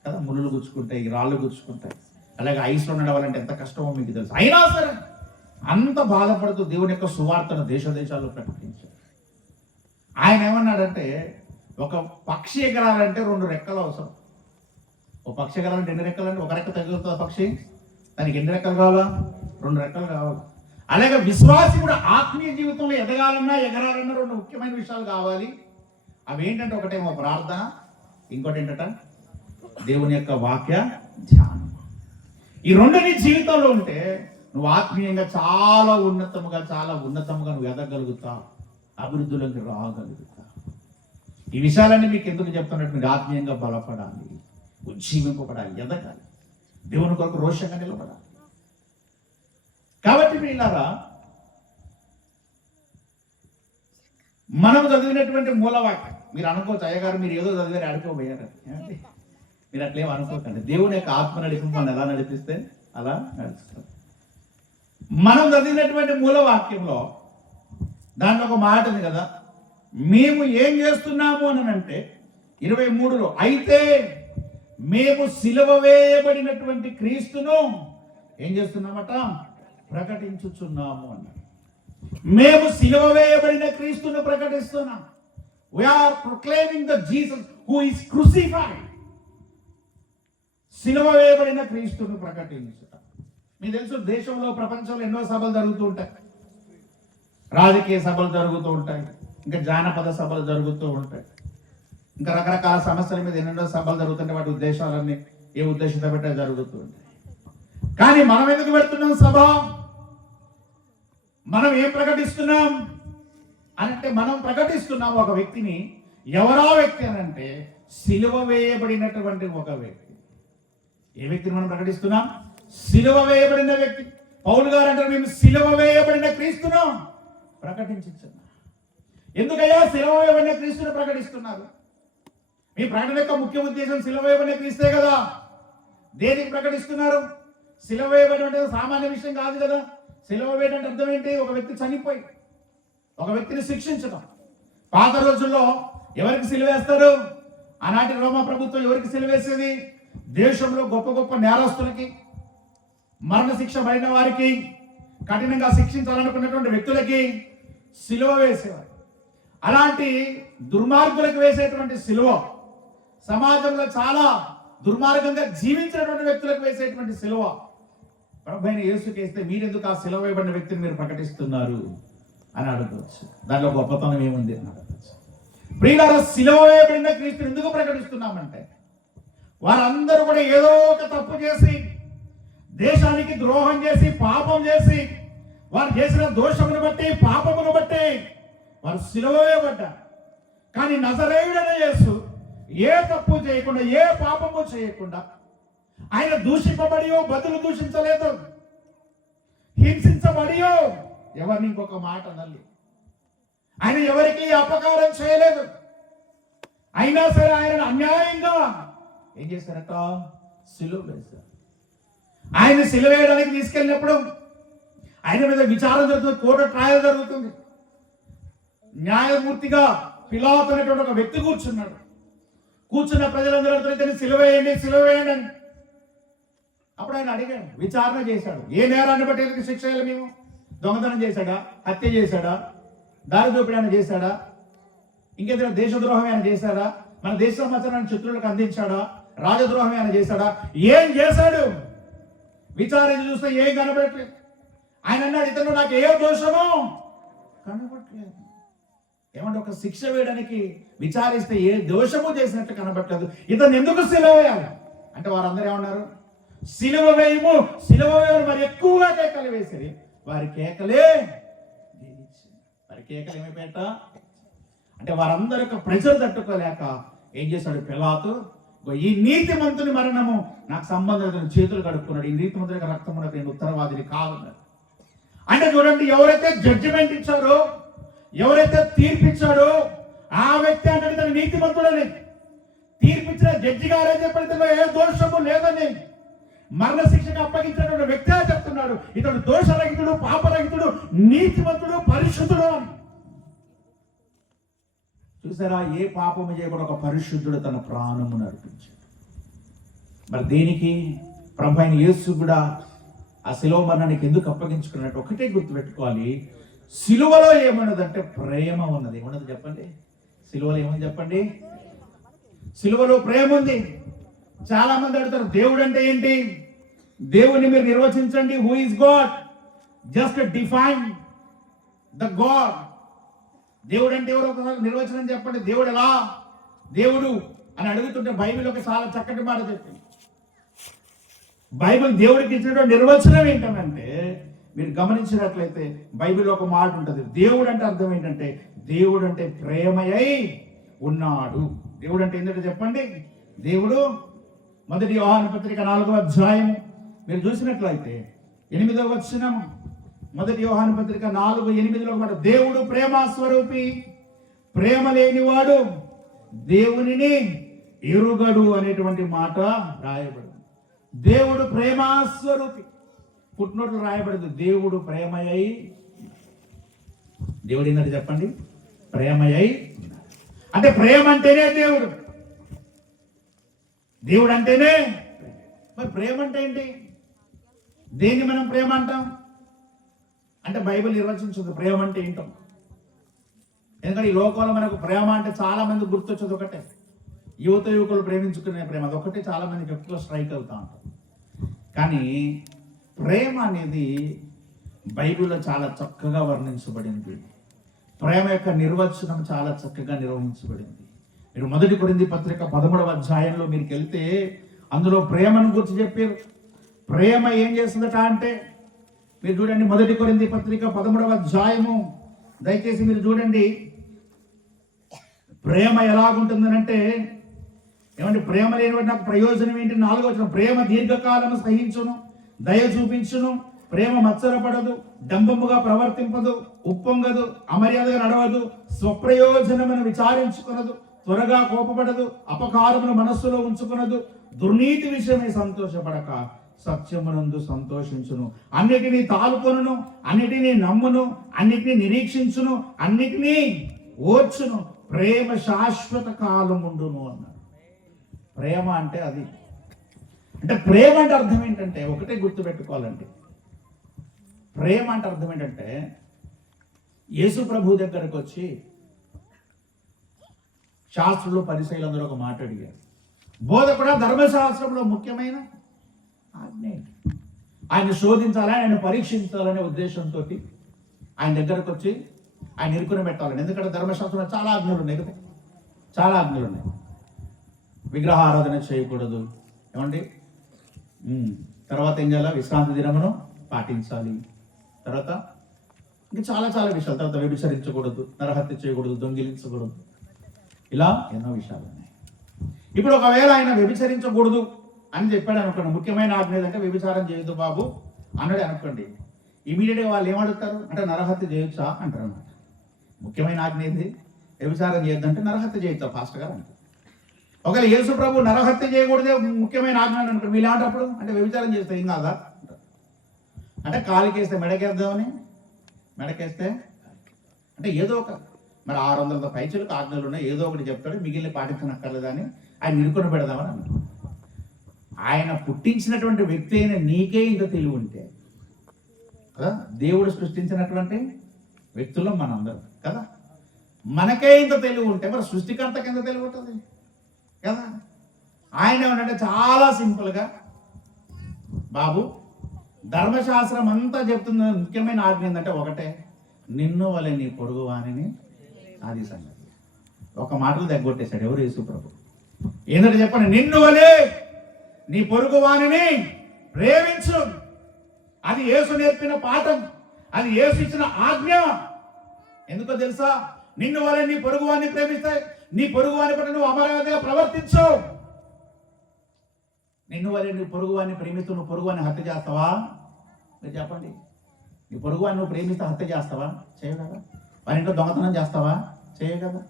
కదా, ముళ్ళు గుచ్చుకుంటాయి, రాళ్ళు గుచ్చుకుంటాయి. అలాగే ఐస్లో నడవాలంటే ఎంత కష్టమో మీకు తెలుసు. అయినా సరే అంత బాధపడుతూ దేవుని యొక్క సువార్తను దేశాల్లో ప్రకటించాడు. ఆయన ఏమన్నాడంటే, ఒక పక్షి ఎగరాలంటే 2 రెక్కలు అవసరం. ఓ పక్షి ఎగరాలంటే ఎన్ని రెక్కలంటే ఒక రెక్క తగ్గుతుంది పక్షి, దానికి ఎన్ని రెక్కలు కావాలా? 2 రెక్కలు కావాలి. అలాగే విశ్వాసి కూడా ఆత్మీయ జీవితంలో ఎదగాలన్నా ఎగరాలన్నా 2 ముఖ్యమైన విషయాలు కావాలి. అవి ఏంటంటే ఒకటేమో ప్రార్థన, ఇంకోటి ఏంటంట దేవుని యొక్క వాక్య ధ్యానం. ఈ 2 నీ జీవితంలో ఉంటే నువ్వు ఆత్మీయంగా చాలా ఉన్నతముగా నువ్వు ఎదగలుగుతావు, అభివృద్ధిలోకి రాగలుగుతావు. ఈ విషయాలన్నీ మీకు ఎందుకు చెప్తున్నట్టు? మీరు ఆత్మీయంగా బలపడాలి, ఉజ్జీవింపబడాలి, ఎదగాలి, దేవుని కొరకు రోషంగా నిలబడాలి. కాబట్టి వీళ్ళారా మనం చదివినటువంటి మూలవాక్యం మీరు అనుకోవచ్చు, అయ్యగారు మీరు ఏదో చదివారు ఆడుకోబోయారు. మీరు అట్లేం అనుకోకండి. దేవుని యొక్క ఆత్మ నడిపి మనం ఎలా నడిపిస్తే అలా నడుస్తారు. మనం చదివినటువంటి మూలవాక్యంలో దాంట్లో ఒక మాట ఉంది కదా, మేము ఏం చేస్తున్నాము అని అంటే 23లో, అయితే మేము సిలువ వేయబడినటువంటి క్రీస్తును ఏం చేస్తున్నామట? ప్రకటించుచున్నాము అన్నాడు. మేము సిలువ వేయబడిన క్రీస్తును ప్రకటిస్తున్నాం. We are proclaiming the Jesus who is crucified. సిలువ వేయబడిన క్రీస్తును ప్రకటించుట. మీకు తెలుసు, దేశంలో ప్రపంచంలో ఎన్నో సభలు జరుగుతూ ఉంటాయి, రాజకీయ సభలు జరుగుతూ ఉంటాయి, ఇంకా జానపద సభలు జరుగుతూ ఉంటాయి, ఇంకా రకరకాల సమస్యల మీద ఎన్నెన్నో సభలు జరుగుతుంటాయి. వాటి ఉద్దేశాలన్నీ ఏ ఉద్దేశంతో పెట్టే జరుగుతూ ఉంటాయి. కానీ మనం ఎందుకు పెడుతున్నాం సభ? మనం ఏం ప్రకటిస్తున్నాం అంటే మనం ప్రకటిస్తున్నాం ఒక వ్యక్తిని. ఎవరా వ్యక్తి అని అంటే సిలువ వేయబడినటువంటి ఒక వ్యక్తి. ఏ వ్యక్తిని మనం ప్రకటిస్తున్నాం? సిలువ వేయబడిన వ్యక్తి. పౌలు గారు అంటారు, మేము సిలువ వేయబడిన క్రీస్తును ప్రకటించుచున్నాం. ఎందుకయ్యా సిలువ వేయబడిన క్రీస్తును ప్రకటిస్తున్నారు? మీ ప్రకటన యొక్క ముఖ్య ఉద్దేశం సిలువ వేయబడిన క్రీస్తే కదా. దేనికి ప్రకటిస్తున్నారు? సిలువ వేయబడి అంటే సామాన్య విషయం కాదు కదా. సిలువ వేయడం అంటే అర్థం ఏంటి? ఒక వ్యక్తి చనిపోయి ఒక వ్యక్తిని శిక్షించడం. పాత రోజుల్లో ఎవరికి సిలువ వేస్తారు? ఆనాటి రోమా ప్రభుత్వం ఎవరికి సిలువ వేసేది? దేశంలో గొప్ప గొప్ప నేరస్తులకి, మరణశిక్ష పడిన వారికి, కఠినంగా శిక్షించాలనుకున్నటువంటి వ్యక్తులకి సిలువ వేసేవారు. అలాంటి దుర్మార్గులకు వేసేటువంటి సిలువ, సమాజంలో చాలా దుర్మార్గంగా జీవించినటువంటి వ్యక్తులకు వేసేటువంటి సిలువ ప్రభువైన యేసుకి వేస్తే మీరెందుకు ఆ సిలువ వేయబడిన వ్యక్తిని మీరు ప్రకటిస్తున్నారు అని అడగవచ్చు. దానిలో గొప్పతనం ఏముంది అని అడగవచ్చు. ప్రియులారా, సిలువ వేయబడిన క్రీస్తుని ఎందుకు ప్రకటిస్తున్నామంటే వారందరూ కూడా ఏదో ఒక తప్పు చేసి, దేశానికి ద్రోహం చేసి, పాపం చేసి, వారు చేసిన దోషమును బట్టి, పాపమును బట్టి వారు సిలువ వేయబడ్డారు. కానీ నజరేయుడైన యేసు ఏ తప్పు చేయకుండా, ఏ పాపము చేయకుండా, ఆయన దూషింపబడియో బదులు దూషించలేదు, హింసించబడియో ఎవరిని ఇంకొక మాట అనలేదు, ఆయన ఎవరికి అపకారం చేయలేదు. అయినా సరే ఆయన అన్యాయంగా ఏం చేశారట? సిలువ వేశారు. ఆయన సిలువ వేయడానికి తీసుకెళ్ళినప్పుడు ఆయన మీద విచారణ జరుగుతుంది, కోర్టు ట్రయల్ జరుగుతుంది. న్యాయమూర్తిగా పిలాతు అనేటువంటి ఒక వ్యక్తి కూర్చున్నాడు. కూర్చున్న ప్రజలందరూ సిలువ వేయండి, సిలువ వేయండి అని. అప్పుడు ఆయన అడిగాడు, విచారణ చేశాడు. ఏ నేరాన్ని బట్టి ఎందుకు శిక్ష చేయాలి? మేము దొంగతనం చేశాడా, హత్య చేశాడా, దారి దోపిడీ చేశాడా, ఇంకేదైనా దేశద్రోహం ఆయన చేశాడా, మన దేశ సమాచారాన్ని శత్రువులకు అందించాడా, రాజద్రోహం ఆయన చేశాడా, ఏం చేశాడు? విచారించి చూస్తే ఏం కనబడట్లేదు. ఆయన అన్నాడు, ఇతను నాకు ఏ దోషమో కనబడట్లేదు. ఏమంటే ఒక శిక్ష వేయడానికి విచారిస్తే ఏ దోషము చేసినట్టు కనబడట్లేదు. ఇతను ఎందుకు సిలువ వేయాలి అంటే వారందరూ ఏమన్నారు? సిలువ వేయము, సిలువ వేయము. మరి ఎక్కువగా కేకలు వేసేది. వారి కేకలే ఏమైపోయాట అంటే వారందరూ ప్రజలు తట్టుకోలేక ఏం చేశాడు? పిలాతు, ఈ నీతిమంతుని మరణము నాకు సంబంధం లేదు, చేతులు కడుక్కున్నాడు. ఈ నీతిమంతుని యొక్క రక్తం నేను ఉత్తరవాదిని కాదన్నాడు. అంటే చూడండి, ఎవరైతే జడ్జిమెంట్ ఇచ్చారో, ఎవరైతే తీర్పిచ్చాడో ఆ వ్యక్తి అంటే తన నీతిమంతుడని. తీర్పిచ్చిన జడ్జి గారే చెప్పిన ఏ దోషము లేదని మరణశిక్షకు అప్పగించినటువంటి వ్యక్తి చెప్తున్నాడు, ఇతడు దోషరహితుడు, పాపరహితుడు, నీతిమంతుడు, పరిశుద్ధుడు అని. చూసారా, ఏ పాపము చేయకుండా ఒక పరిశుద్ధుడు తన ప్రాణమును అర్పించాడు. మరి దేనికి? ప్రభువైన యేసు కూడా ఆ శిలువ మరణానికి ఎందుకు అప్పగించుకున్నట్టు ఒకటే గుర్తుపెట్టుకోవాలి. సిలువలో ఏమన్నదంటే ప్రేమ ఉన్నది. ఏమన్నది చెప్పండి? సిలువలో ఏమని చెప్పండి? సిలువలో ప్రేమ ఉంది. చాలా మంది అడుగుతారు దేవుడు అంటే ఏంటి, దేవుని మీరు నిర్వచించండి. Who is God? Just define the God. దేవుడు అంటే ఎవరో ఒకసారి నిర్వచనం చెప్పండి. దేవుడు ఎలా దేవుడు అని అడుగుతుంటే బైబిల్ ఒక చాలా చక్కటి మాట చెప్పింది. బైబిల్ దేవుడికి ఇచ్చిన నిర్వచనం ఏంటంటే, మీరు గమనించినట్లయితే బైబిల్ ఒక మాట ఉంటుంది. దేవుడు అంటే అర్థం ఏంటంటే, దేవుడు అంటే ప్రేమయై ఉన్నాడు. దేవుడు అంటే ఏంటంటే చెప్పండి. దేవుడు 1 యోహాను పత్రిక 4వ అధ్యాయం మీరు చూసినట్లయితే 8వ వచనం, 1 యోహాను పత్రిక 4:8 మాట, దేవుడు ప్రేమ స్వరూపి, ప్రేమ లేనివాడు దేవునిని ఎరుగడు అనేటువంటి మాట రాయబడింది. దేవుడు ప్రేమ స్వరూపి. పుట్టినోట్లు రాయబడింది దేవుడు ప్రేమయై. దేవుడు ఏంటంటే చెప్పండి, ప్రేమయై. అంటే ప్రేమ అంటేనే దేవుడు. దేవుడు అంటేనే. మరి ప్రేమ అంటే ఏంటి? దేన్ని మనం ప్రేమ అంటాం అంటే బైబిల్ నిర్వచించదు ప్రేమ అంటే ఏంటో. ఎందుకంటే ఈ లోకంలో మనకు ప్రేమ అంటే చాలా మంది గుర్తొచ్చేది ఒకటే, యువకులు ప్రేమించుకునే ప్రేమ. అదొకటే చాలా మందికి ఎక్కువ స్ట్రైక్ అవుతా ఉంటుంది. కానీ ప్రేమ అనేది బైబిల్లో చాలా చక్కగా వర్ణించబడింది. ప్రేమ యొక్క నిర్వచనం చాలా చక్కగా నిర్వహించబడింది. మీరు 1 కొరింథీ పత్రిక 13వ అధ్యాయంలో మీరు వెళ్తే అందులో ప్రేమను గురించి చెప్పారు. ప్రేమ ఏం చేస్తుందట అంటే మీరు చూడండి, 1 కొరింథీ పత్రిక 13వ అధ్యాయము దయచేసి మీరు చూడండి. ప్రేమ ఎలాగుంటుందని అంటే, ఏమంటే ప్రేమ లేనివాడు నాకు ప్రయోజనం ఏంటి? 4వ వచనం, ప్రేమ దీర్ఘకాలము సహించును, దయ చూపించును, ప్రేమ మత్సరపడదు, డంబముగా ప్రవర్తింపదు, ఉప్పొంగదు, అమర్యాదగా నడవదు, స్వప్రయోజనమును విచారించుకునదు, త్వరగా కోపపడదు, అపకారమును మనస్సులో ఉంచుకునదు, దుర్నీతి విషయమై సంతోషపడక సత్యమునందు సంతోషించును, అన్నిటినీ తాలుకొనును, అన్నిటినీ నమ్మును, అన్నిటినీ నిరీక్షించును, అన్నిటినీ ఓర్చును, ప్రేమ శాశ్వత కాలముండును అన్నాడు. ప్రేమ అంటే అది. అంటే ప్రేమ అంటే అర్థం ఏంటంటే ఒకటే గుర్తుపెట్టుకోవాలండి. ప్రేమ అంటే అర్థం ఏంటంటే యేసు ప్రభు దగ్గరకు వచ్చి శాస్త్రులు పరిసయ్యులందరూ ఒక మాట అడిగారు, బోధకుడా ధర్మశాస్త్రంలో ముఖ్యమైన ఆజ్ఞ ఆయన శోధించాలని, ఆయన పరీక్షించాలనే ఉద్దేశంతో ఆయన దగ్గరకు వచ్చి ఆయన ఇరుకుని పెట్టాలని. ఎందుకంటే ధర్మశాస్త్రంలో చాలా ఆజ్ఞలు ఉన్నాయి కదా, చాలా ఆజ్ఞలు ఉన్నాయి. విగ్రహారాధన చేయకూడదు, ఏమండి, తర్వాత ఏం చేయాలి, విశ్రాంతి దినమును పాటించాలి, తర్వాత ఇంకా చాలా చాలా విషయాలు, తర్వాత వ్యభిచరించకూడదు, నరహత్య చేయకూడదు, దొంగిలించకూడదు, ఇలా ఎన్నో విషయాలు ఉన్నాయి. ఇప్పుడు ఒకవేళ ఆయన వ్యభిచరించకూడదు అని చెప్పాడు అనుకోండి, ముఖ్యమైన ఆజ్ఞ ఏదంటే వ్యభిచారం చేయొద్దు బాబు అన్నాడు అనుకోండి, ఇమీడియట్గా వాళ్ళు ఏమడుగుతారు అంటే నరహత్య చేయొచ్చా అంటారు అన్నమాట. ముఖ్యమైన ఆజ్ఞ ఏంది? వ్యభిచారం చేయొద్దంటే నరహత్య చేయొచ్చా ఫాస్ట్ గారు అంటారు. ఒకవేళ యేసు ప్రభు నరహత్య చేయకూడదే ముఖ్యమైన ఆజ్ఞ అనుకోండి, వీళ్ళు ఏమంటప్పుడు అంటే వ్యభిచారం చేస్తే ఏం కాదా అంటే కాలికేస్తే మెడకేద్దామని, మెడకేస్తే అంటే ఏదో ఒక మరి 600 పైచలకు ఆజ్ఞలు ఉన్నాయి, ఏదో ఒకటి చెప్తాడు, మిగిలిన పాటించనక్కర్లేదని ఆయన నిరుకొని పెడదామని అన్నాడు. ఆయన పుట్టించినటువంటి వ్యక్తి అయిన నీకే ఇంత తెలివి ఉంటే కదా, దేవుడు సృష్టించినటువంటి వ్యక్తుల్లో మనందరం కదా, మనకే ఇంత తెలివి ఉంటే మరి సృష్టికర్తకి ఎంత తెలివి ఉంటుంది కదా. ఆయన ఏమంటే చాలా సింపుల్గా, బాబు ధర్మశాస్త్రం అంతా చెప్తున్న ముఖ్యమైన ఆజ్ఞ ఏంటంటే ఒకటే, నిన్ను వలె నీ పొరుగు వానిని. అది సంగతి. ఒక మాటలు తగ్గొట్టేశాడు ఎవరు? యేసు ప్రభు. ఏంటంటే చెప్పండి, నిన్ను వలె నీ పొరుగు వానిని ప్రేమించు. అది యేసు నేర్పిన పాఠం, అది యేసు ఇచ్చిన ఆజ్ఞ. ఎందుకో తెలుసా? నిన్ను వలె నీ పొరుగు వారిని ప్రేమిస్తే నీ పొరుగు వాని పట్ల నువ్వు అమర్యాదగా ప్రవర్తించు. నిన్ను వలె నీ పొరుగు వారిని ప్రేమిస్తూ నువ్వు పొరుగు వారిని హత్య చేస్తావా? మీరు చెప్పండి. నీ పొరుగు వారిని నువ్వు ప్రేమిస్తే హత్య చేస్తావా? చేయగలరా? వారి ఇంట్లో దొంగతనం చేస్తావా? చేయగలరా?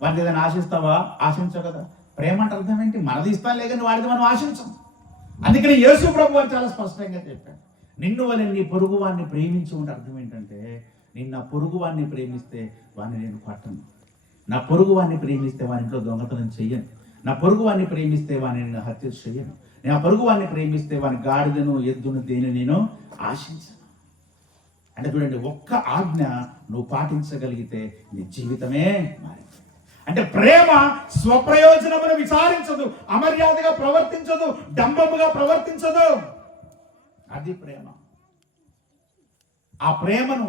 వారిని ఏదైనా ఆశిస్తావా? ఆశించవు కదా. ప్రేమ అంటే అర్థం ఏంటి? మనది ఇస్తాను లేదని వాడిది మనం ఆశించం. అందుకని యేసు ప్రభు వారు చాలా స్పష్టంగా చెప్పారు, నిన్ను వలె నీ పొరుగు వారిని ప్రేమించు అంటే అర్థం ఏంటంటే, నేను నా పొరుగు వారిని ప్రేమిస్తే వారిని నేను కొట్టను, నా పొరుగు వారిని ప్రేమిస్తే వారి ఇంట్లో దొంగతనం చెయ్యను, నా పొరుగు వారిని ప్రేమిస్తే వారిని నేను హత్య చెయ్యను, నా పొరుగు వారిని ప్రేమిస్తే వారి గాడిదను ఎద్దును దేని నేను ఆశించను. అంటే చూడండి, ఒక్క ఆజ్ఞ నువ్వు పాటించగలిగితే నీ జీవితమే మారింది. అంటే ప్రేమ స్వప్రయోజనమును విచారించదు, అమర్యాదగా ప్రవర్తించదు, డంబముగా ప్రవర్తించదు. అది ప్రేమ. ఆ ప్రేమను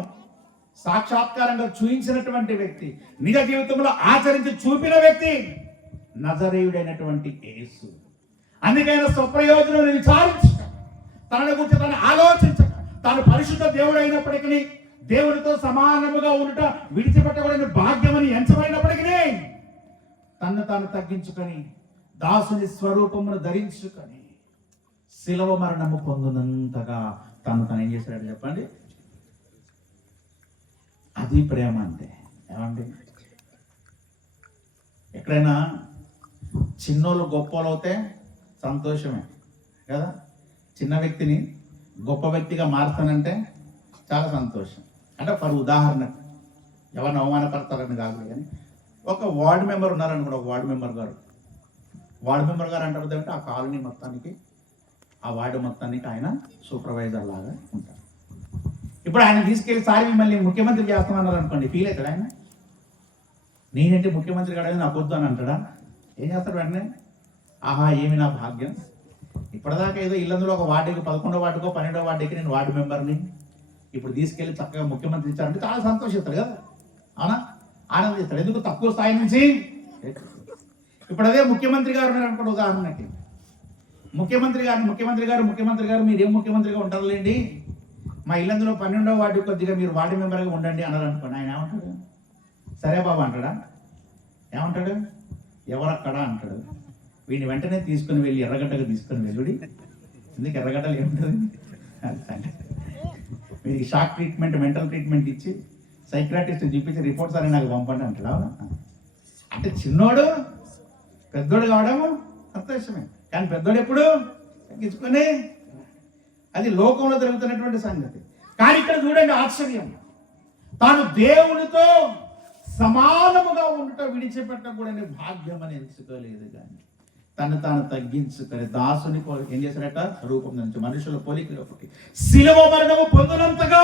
సాక్షాత్కారంగా చూపించినటువంటి వ్యక్తి, నిజ జీవితంలో ఆచరించి చూపిన వ్యక్తి నజరేయుడైనటువంటి యేసు. అందుకైనా స్వప్రయోజనం విచారించక, తనను గురించి తను ఆలోచించక, తాను పరిశుద్ధ దేవుడు అయినప్పటికీ, దేవుడితో సమానముగా ఉండుట విడిచిపెట్టకూడని భాగ్యమని ఎంచబడినప్పటికీ తన్ను తాను తగ్గించుకొని దాసుని స్వరూపమును ధరించుకొని శిలవ మరణము పొందినంతగా తను ఏం చేశాడు చెప్పండి? అది ప్రేమ అంటే. ఏమండి, ఎక్కడైనా చిన్నోళ్ళు గొప్పలు అవుతే సంతోషమే కదా. చిన్న వ్యక్తిని గొప్ప వ్యక్తిగా మారుతానంటే చాలా సంతోషం. అంటే ఫర్ ఉదాహరణకు ఎవరిని అవమానపడతారని కాదు, కానీ ఒక వార్డు మెంబర్ ఉన్నారనుకోండి. ఒక వార్డు మెంబర్ గారు అంటారు ఆ కాలనీ మొత్తానికి, ఆ వార్డు మొత్తానికి ఆయన సూపర్వైజర్ లాగా ఉంటారు. ఇప్పుడు ఆయన తీసుకెళ్ళి సారి మిమ్మల్ని ముఖ్యమంత్రి చేస్తామన్నారు అనుకోండి, ఫీల్ అవుతాడు ఆయన. నేనంటే ముఖ్యమంత్రి కాడని నాకు వద్దు అని అంటాడా? ఏం చేస్తాడు వెంటనే? ఆహా, ఏమి నా భాగ్యం, ఇప్పటిదాకా ఏదో ఇల్లందులో ఒక వార్డుకి 11వ వార్డుకో 12వ వార్డుకి నేను వార్డు మెంబర్ని, ఇప్పుడు తీసుకెళ్ళి చక్కగా ముఖ్యమంత్రి ఇచ్చారంటే చాలా సంతోషిస్తాడు కదా. అవునా? ఆనందిస్తాడు. ఎందుకు? తక్కువ స్థాయి నుంచి. ఇప్పుడు అదే ముఖ్యమంత్రి గారు ఉన్నారు అనుకోండి, ఉదాహరణకి ముఖ్యమంత్రి గారు మీరేం ముఖ్యమంత్రిగా ఉంటారులేండి, మా ఇల్లందులో 12వ వార్డు కొద్దిగా మీరు వార్డు మెంబర్గా ఉండండి అన్నారు అనుకోండి. ఆయన ఏమంటాడు? సరే బాబు అంటాడా? ఏమంటాడు? ఎవరక్కడా అంటాడు. వీడిని వెంటనే తీసుకుని వెళ్ళి ఎర్రగడ్డగా తీసుకుని వెళ్ళుడి. ఎందుకు ఎర్రగడ్డలు ఏముంటుంది? వీడికి షాక్ ట్రీట్మెంట్, మెంటల్ ట్రీట్మెంట్ ఇచ్చి సైక్రాటిస్ట్ చూపించి రిపోర్ట్స్ అని నాకు పంపండి అంటాడు. అవునా? అంటే చిన్నోడు పెద్దోడు కావడము సంతోషమే, కానీ పెద్దోడు ఎప్పుడు తగ్గించుకొని, అది లోకంలో జరుగుతున్నటువంటి సంగతి. కానీ ఇక్కడ చూడండి ఆశ్చర్యం, తాను దేవునితో సమానముగా ఉండుట విడిచిపెట్టకూడని భాగ్యం అని ఎంచుకోలేదు, కానీ తాను తగ్గించుకొని దాసుని ఏం చేశారట? రూపం నుంచి మనుషుల పోలికలోకి శిలువ మరణము పొందినంతగా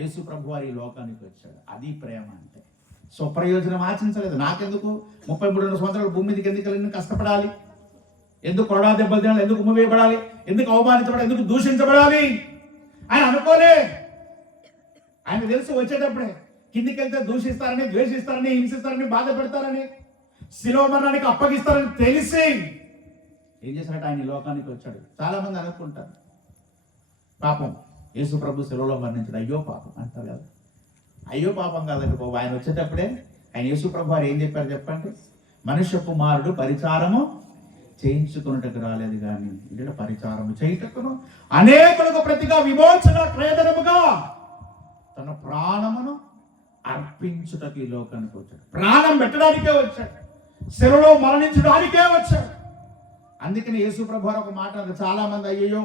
యేసు ప్రభు వారి లోకానికి వచ్చాడు. అది ప్రేమ అంటే. స్వప్రయోజనం ఆశించలేదు. నాకెందుకు 33 సంవత్సరాలు భూమి మీదకి ఎందుకు కష్టపడాలి, ఎందుకు కొరడా దెబ్బలు తినాలి, ఎందుకు ఉమ్మివేయబడాలి, ఎందుకు అవమానించబడాలి, ఎందుకు దూషించబడాలి ఆయన అనుకోలే. ఆయన తెలుసు వచ్చేటప్పుడే కిందికి వెళ్తే దూషిస్తారని, ద్వేషిస్తారని, హింసిస్తారని, బాధ పెడతారని, శిలువ మరణానికి అప్పగిస్తారని తెలిసి ఏం చేశారట? ఆయన లోకానికి వచ్చాడు. చాలా మంది అనుకుంటారు పాపం యేసు ప్రభు శిలువలో మరణించాడు, అయ్యో పాపం అంటారు కదా. అయ్యో పాపం కాదండి బాబు. ఆయన వచ్చేటప్పుడే ఆయన యేసు ప్రభు వారు ఏం చెప్పారు చెప్పండి? మనుష్య కుమారుడు పరిచారము చేయించుకున్నట్టుకు రాలేదు, కానీ ఇక్కడ పరిచారము చేయుటకును అనేకులకు ప్రతిగా విమోచన క్రేదనముగా తన ప్రాణమును అర్పించుటకు ఈ లోకానికి వచ్చాడు. ప్రాణం పెట్టడానికే వచ్చాడు, శిలువలో మరణించడానికే వచ్చాడు. అందుకని యేసు ప్రభు వారు ఒక మాట అన్నారు. చాలా మంది అయ్యో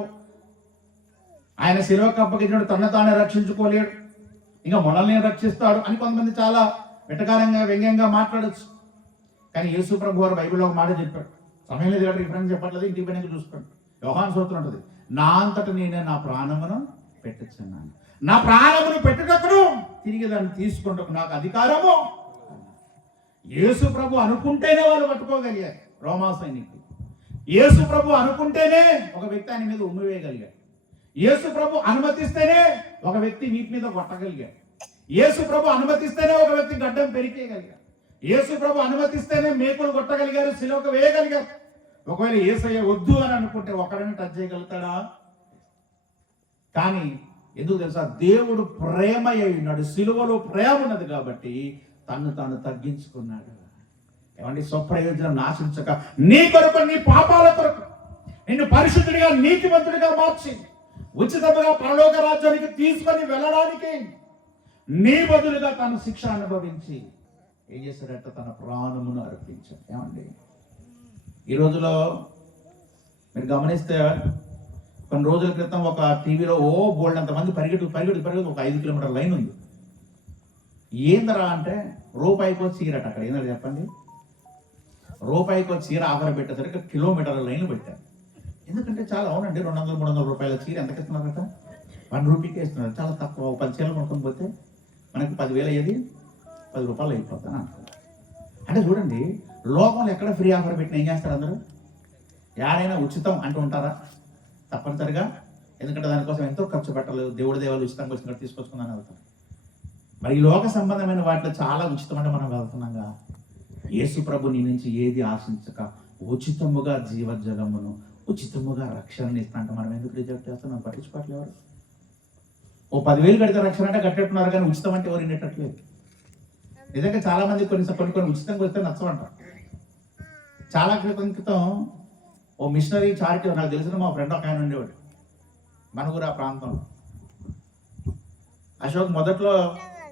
ఆయన శిలువకు అప్పగించాడు, తన తానే రక్షించుకోలేడు, ఇంకా మనల్ని రక్షిస్తాడు అని కొంతమంది చాలా వెటకారంగా వ్యంగ్యంగా మాట్లాడచ్చు. కానీ యేసు ప్రభు వారు బైబిల్లో ఒక మాట చెప్పాడు. సమయం లేదు కాబట్టి రిఫరెన్స్ చెప్పట్లేదు, ఇంటికి పోయినాక చూసుకోండి. యోహాను సూత్రం ఉంటుంది, నా అంతట నేనే నా ప్రాణమును పెట్టుచున్నాను, నా ప్రాణమును పెట్టుటకును తిరిగి దాన్ని తీసుకుంటకు నాకు అధికారము. యేసు ప్రభు అనుకుంటేనే వాళ్ళు పట్టుకోగలిగారు రోమా సైనికులు. యేసు ప్రభు అనుకుంటేనే ఒక వ్యక్తి ఆయన మీద ఉమ్మివేయగలిగాడు. యేసు ప్రభు అనుమతిస్తేనే ఒక వ్యక్తి వీటి మీద కొట్టగలిగాడు. యేసు ప్రభు అనుమతిస్తేనే ఒక వ్యక్తి గడ్డం పెరికేయగలిగాడు. యేసు ప్రభు అనుమతిస్తేనే మేకులు కొట్టగలిగారు, శిలువకు వేయగలిగారు. ఒకవేళ యేసయ్య వద్దు అని అనుకుంటే ఒకరిని టచ్ చేయగలుగుతాడా? కానీ ఎందుకు తెలుసా? దేవుడు ప్రేమ అయి ఉన్నాడు, శిలువలో ప్రేమ ఉన్నది కాబట్టి తాను తగ్గించుకున్నాడు. ఏమండి? స్వప్రయోజనం నాశించక నీ కొరకు, నీ పాపాల కొరకు నిన్ను పరిశుద్ధుడిగా నీతిమంతుడిగా మార్చి ఉచితముగా పరలోక రాజ్యానికి తీసుకొని వెళ్ళడానికి నీ బదులుగా తాను శిక్ష అనుభవించి ఏం చేశాడట? తన ప్రాణమును అర్పించాడు. ఏమండి? ఈ రోజులో మీరు గమనిస్తే కొన్ని రోజుల క్రితం ఒక టీవీలో బోల్డ్ అంతమంది పరిగెట్టు ఒక 5 కిలోమీటర్ల లైన్ ఉంది. ఏందరా అంటే రూపాయికో చీరట. అక్కడ ఏందో చెప్పండి, రూపాయికో చీర ఆఫర్ పెట్టేసరికి కిలోమీటర్ల లైన్లు పెట్టారు. ఎందుకంటే చాలా అవునండి, 200-300 రూపాయల చీర ఎంతకి ఇస్తున్నారట? 1 రూపీకే ఇస్తున్నారు. చాలా తక్కువ. 10 చీరలు కొనుక్కొని పోతే మనకి 10,000 అయ్యేది 10 రూపాయలు అయిపోతాను అనుకో. అంటే చూడండి, లోకంలో ఎక్కడ ఫ్రీ ఆఫర్ పెట్టిన ఏం చేస్తారు అందరూ? యాడైనా ఉచితం అంటూ ఉంటారా? తప్పనిసరిగా. ఎందుకంటే దానికోసం ఎంతో ఖర్చు పెట్టలేదు. దేవుడి దేవాలు ఉచితంగా వచ్చిన తీసుకొచ్చుకుందని వెళ్తారు. మరి ఈ లోక సంబంధమైన వాటిలో చాలా ఉచితం అంటే మనం వెళ్తున్నాగా. యేసు ప్రభు నీ నుంచి ఏది ఆశించక ఉచితముగా జీవజలమును, ఉచితముగా రక్షణని ఇస్తా అంటే మనం ఎందుకు రిజెక్ట్ చేస్తాం? పట్టించుకోవట్లేదు. ఓ 10,000 కడితే రక్షణ అంటే కట్టేట్టున్నారు, కానీ ఉచితం అంటే ఎవరు వినేటట్లేదు. నిజంగా చాలా మంది కొన్ని ఉచితంగా వస్తే నచ్చమంట. చాలా క్రితం ఓ మిషనరీ చారిటీ, నాకు తెలిసిన మా ఫ్రెండ్ ఒక ఆయన ఉండేవాడు మన ఊరు ఆ ప్రాంతంలో. అశోక్ మొదట్లో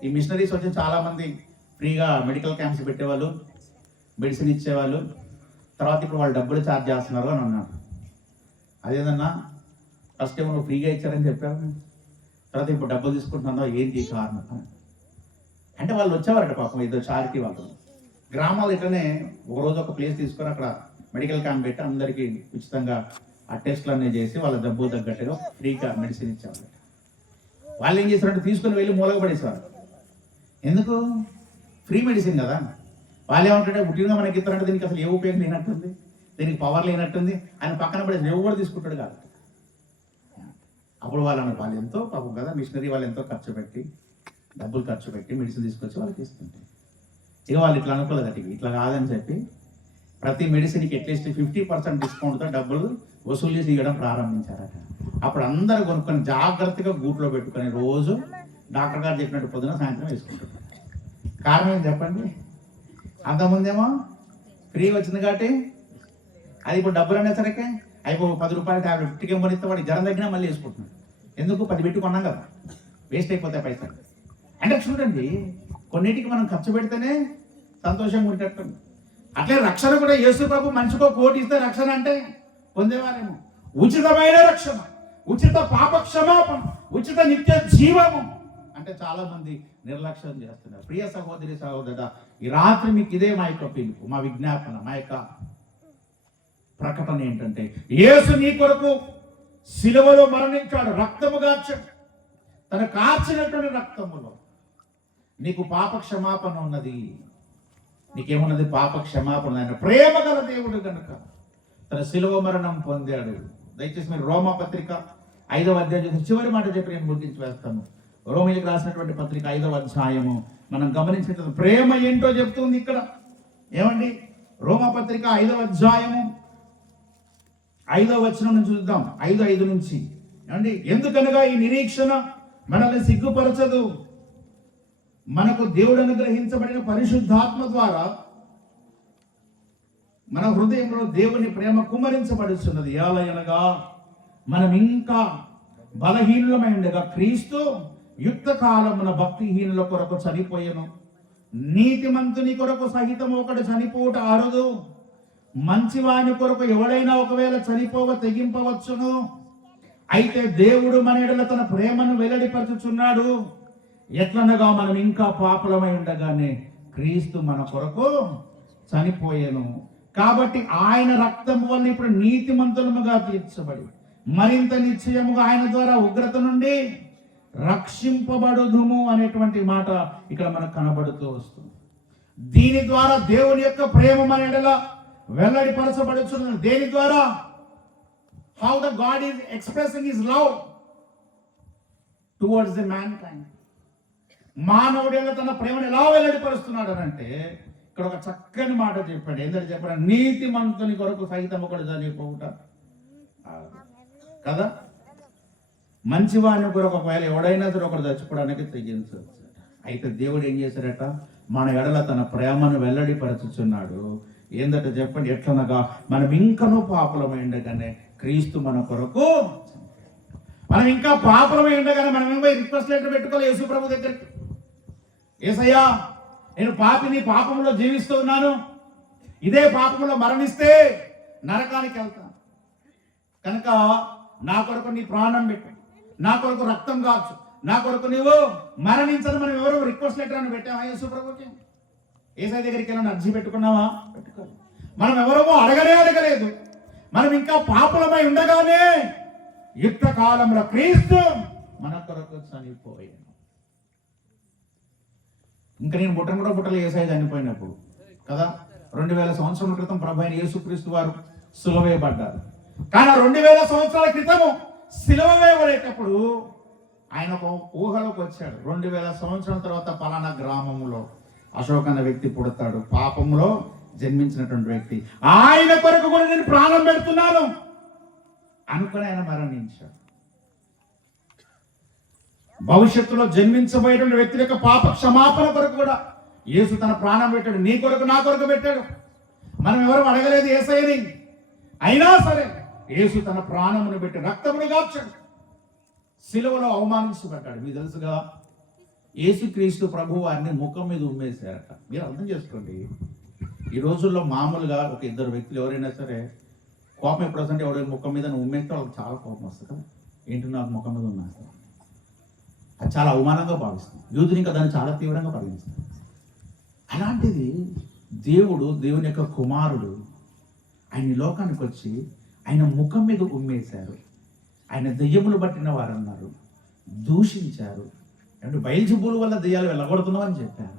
ఈ మిషనరీస్ వచ్చి చాలా మంది ఫ్రీగా మెడికల్ క్యాంప్స్ పెట్టేవాళ్ళు, మెడిసిన్ ఇచ్చేవాళ్ళు. తర్వాత ఇప్పుడు వాళ్ళు డబ్బులు ఛార్జ్ చేస్తున్నారు అని అన్నాడు. అదేదన్నా ఫస్ట్ ఏమో నువ్వు ఫ్రీగా ఇచ్చారని చెప్పావు, తర్వాత ఇప్పుడు డబ్బులు తీసుకుంటున్నావు, ఏంటి కారణం అంటే వాళ్ళు వచ్చేవారట పాపం, ఏదో చారిటీ వాళ్ళు. గ్రామాలు ఇట్లనే ఒకరోజు ఒక ప్లేస్ తీసుకొని అక్కడ మెడికల్ క్యాంప్ పెట్టి అందరికీ ఉచితంగా ఆ టెస్ట్లు అన్నీ చేసి వాళ్ళ డబ్బు తగ్గట్టుగా ఫ్రీగా మెడిసిన్ ఇచ్చేవాళ్ళు. వాళ్ళు ఏం చేశారంటే తీసుకుని వెళ్ళి మూలక పడేసేవారు. ఎందుకు? ఫ్రీ మెడిసిన్ కదా. వాళ్ళు ఏమంటే ఉట్టిగా మనకి ఇస్తారంటే దీనికి అసలు ఏ ఉపయోగం లేనట్టుంది, దీనికి పవర్ లేనట్టుంది ఆయన పక్కన పడేసి ఎవరు కూడా తీసుకుంటాడు కాదు. అప్పుడు వాళ్ళు ఎంతో పాపం కదా, మిషనరీ వాళ్ళు ఎంతో డబ్బులు ఖర్చు పెట్టి మెడిసిన్ తీసుకొచ్చి వాళ్ళకి ఇస్తుంటారు. ఇక వాళ్ళు ఇట్లా అనుకోలేదట, ఇట్లా కాదని చెప్పి ప్రతి మెడిసిన్కి అట్లీస్ట్ 50% డిస్కౌంట్తో డబ్బులు వసూలు చేసి ఇవ్వడం ప్రారంభించారట. అప్పుడు అందరూ కొనుక్కొని జాగ్రత్తగా గూట్లో పెట్టుకొని రోజు డాక్టర్ గారు చెప్పినట్టు పొద్దున సాయంత్రం వేసుకుంటారు. కారణం ఏం చెప్పండి? అంతకుముందేమో ఫ్రీ వచ్చింది కాబట్టి అది ఇప్పుడు డబ్బులు అనేసరికి అయిపో 10 రూపాయల ట్యాబ్లెట్ టికెట్ కొనిస్తే వాడికి జ్వరం తగ్గినా మళ్ళీ వేసుకుంటున్నాడు. ఎందుకు? 10 పెట్టి కొన్నాం కదా, వేస్ట్ అయిపోతాయి పైసలు. అంటే చూడండి, కొన్నిటికి మనం ఖర్చు పెడితేనే సంతోషంగా ఉండేటట్టు. అట్లే రక్షణ కూడా యేసు ప్రభు మనిషికో కోటి ఇస్తే రక్షణ అంటే పొందేవారేమో. ఉచితమైన రక్షణ, ఉచిత పాప క్షమాపణ, ఉచిత నిత్య జీవము అంటే చాలా మంది నిర్లక్ష్యం చేస్తున్నారు. ప్రియ సహోదరి సహోదరుడా, ఈ రాత్రి మీకు ఇదే మా యొక్క పిలుపు, మా విజ్ఞాపన, మా యొక్క ప్రకటన ఏంటంటే, యేసు నీ కొరకు శిలువలో మరణించాడు, రక్తము కార్చాడు. తన కార్చినటువంటి రక్తములో నీకు పాప క్షమాపణ ఉన్నది. నీకేమున్నది? పాప క్షమాపణ. ఆయన ప్రేమ గల దేవుడు కనుక తన శిలువ మరణం పొందాడు. దయచేసి మీరు రోమా పత్రిక 5వ అధ్యాయం చివరి మాట చెప్పి నేను ముగించి వేస్తాను. రోమిలకు రాసినటువంటి పత్రిక 5వ అధ్యాయము మనం గమనించినట్టు ప్రేమ ఏంటో చెప్తుంది ఇక్కడ. ఏమండి? రోమా పత్రిక 5వ అధ్యాయము 5వ వచనం నుంచి చూద్దాం. 5:5 నుంచి. ఏమండి? ఎందుకనగా ఈ నిరీక్షణ మనల్ని సిగ్గుపరచదు, మనకు దేవుడు అనుగ్రహించబడిన పరిశుద్ధాత్మ ద్వారా మన హృదయంలో దేవుని ప్రేమ కుమ్మరించబడుతున్నది. ఎలాగనగా మనం ఇంకా బలహీనులమై ఉండగా క్రీస్తు యుక్త కాలమున భక్తిహీనుల కొరకు చనిపోయెను. నీతిమంతుని కొరకు సహితం ఒకడు చనిపోవుట అరుదు. మంచివాని కొరకు ఎవడైనా ఒకవేళ చనిపోవ తెగింపవచ్చును. అయితే దేవుడు మన ఎడల తన ప్రేమను వెల్లడిపరచుచున్నాడు. ఎట్లనగా మనం ఇంకా పాపలమై ఉండగానే క్రీస్తు మన కొరకు చనిపోయాను. కాబట్టి ఆయన రక్తం వల్ల ఇప్పుడు నీతిమంతులముగా తీర్చబడి మరింత నిశ్చయముగా ఆయన ద్వారా ఉగ్రత నుండి రక్షింపబడుదుము అనేటువంటి మాట ఇక్కడ మనకు కనబడుతూ వస్తుంది. దీని ద్వారా దేవుని యొక్క ప్రేమ మన ఎడల వెల్లడిపరచబడుచున్నది. దేని ద్వారా? How the God is expressing his love towards the mankind. మానవుడేలా తన ప్రేమను ఎలా వెల్లడిపరుస్తున్నాడు అని అంటే ఇక్కడ ఒక చక్కని మాట చెప్పాడు. ఏంటంటే చెప్పాడు, నీతిమంతుని కొరకు సైతం ఒకడు చనిపోవుట కదా. మంచివాని కొరకు ఒకవేళ ఎవడైనా సరే ఒకడు చచ్చిపోవడానికి తెగించవచ్చు. అయితే దేవుడు ఏం చేశాడట? మన ఎడల తన ప్రేమను వెల్లడిపరచుచున్నాడు. ఏంటంటే చెప్పండి, ఎట్లనగా మనం ఇంకనూ పాపలమై ఉండగానే క్రీస్తు మన కొరకు. మనం ఇంకా పాపలమై ఉండగానే మనం ఏమో రిక్వెస్ట్ లెటర్ పెట్టుకోవాలి యేసు ప్రభు దగ్గరికి. యేసయ్యా, నేను పాపిని, పాపంలో జీవిస్తూ ఉన్నాను, ఇదే పాపంలో మరణిస్తే నరకానికి వెళ్తాను కనుక నా కొరకు నీ ప్రాణం పెట్టు, నా కొరకు రక్తం కాచు, నా కొరకు నీవు మరణించని మనం ఎవరో రిక్వెస్ట్ లెటర్ అని పెట్టామా యేసు ప్రభుకి? యేసయ్య దగ్గరికి వెళ్ళి అర్జీ పెట్టుకున్నావా? పెట్టుకోవాలి. మనం ఎవరమో అడగలేదు. మనం ఇంకా పాపులమై ఉండగానే యుక్త కాలంలో క్రీస్తు మన కొరకు చనిపోయాను. ఇంకా నేను బుట్టను కూడా బుట్టలు యేసయ్య చనిపోయినప్పుడు కదా. 2000 సంవత్సరాల క్రితం ప్రభు అయిన యేసుక్రీస్తు వారు సిలువ వేయబడ్డారు. కానీ 2000 సంవత్సరాల క్రితము సిలువ వేయబడేటప్పుడు ఆయన ఒక ఊహలోకి వచ్చాడు. 2000 సంవత్సరాల తర్వాత పలానా గ్రామంలో అశోక్ అన్న వ్యక్తి పుడతాడు, పాపంలో జన్మించినటువంటి వ్యక్తి, ఆయన కొరకు కూడా నేను ప్రాణం పెడుతున్నాను అనుకుని ఆయన మరణించాడు. భవిష్యత్తులో జన్మించబోయేటువంటి వ్యక్తి యొక్క పాప క్షమాపణ కొరకు కూడా యేసు తన ప్రాణం పెట్టాడు. నీ కొరకు నా కొరకు పెట్టాడు. మనం ఎవరు అడగలేదు యేసయ్యని, అయినా సరే యేసు తన ప్రాణమును పెట్టి రక్తమును గార్చాడు, సిలువలో అవమానించబడ్డాడు. మీకు తెలుసుగా యేసుక్రీస్తు ప్రభు వారిని ముఖం మీద ఉమ్మేశారట. మీరు అర్థం చేసుకోండి, ఈ రోజుల్లో మామూలుగా ఒక ఇద్దరు వ్యక్తులు ఎవరైనా సరే కోపం ఎప్పుడు వస్తుంటే ఎవరైనా ముఖం మీద ఉమ్మేస్తే వాళ్ళకి చాలా కోపం వస్తుంది కదా. ఏంటి నాకు ముఖం మీద ఉమ్మేస్తారు, అది చాలా అవమానంగా భావిస్తుంది. యూదుని ఇంకా దాన్ని చాలా తీవ్రంగా పరిగణిస్తారు. అలాంటిది దేవుని యొక్క కుమారుడు ఆయన లోకానికి వచ్చి ఆయన ముఖం మీద ఉమ్మేశారు. ఆయన దెయ్యములు పట్టిన వారు అన్నారు, దూషించారు, అంటే బయల్జెబూలు వల్ల దెయ్యాలు వెళ్ళగొడుతున్నావు అని చెప్పారు,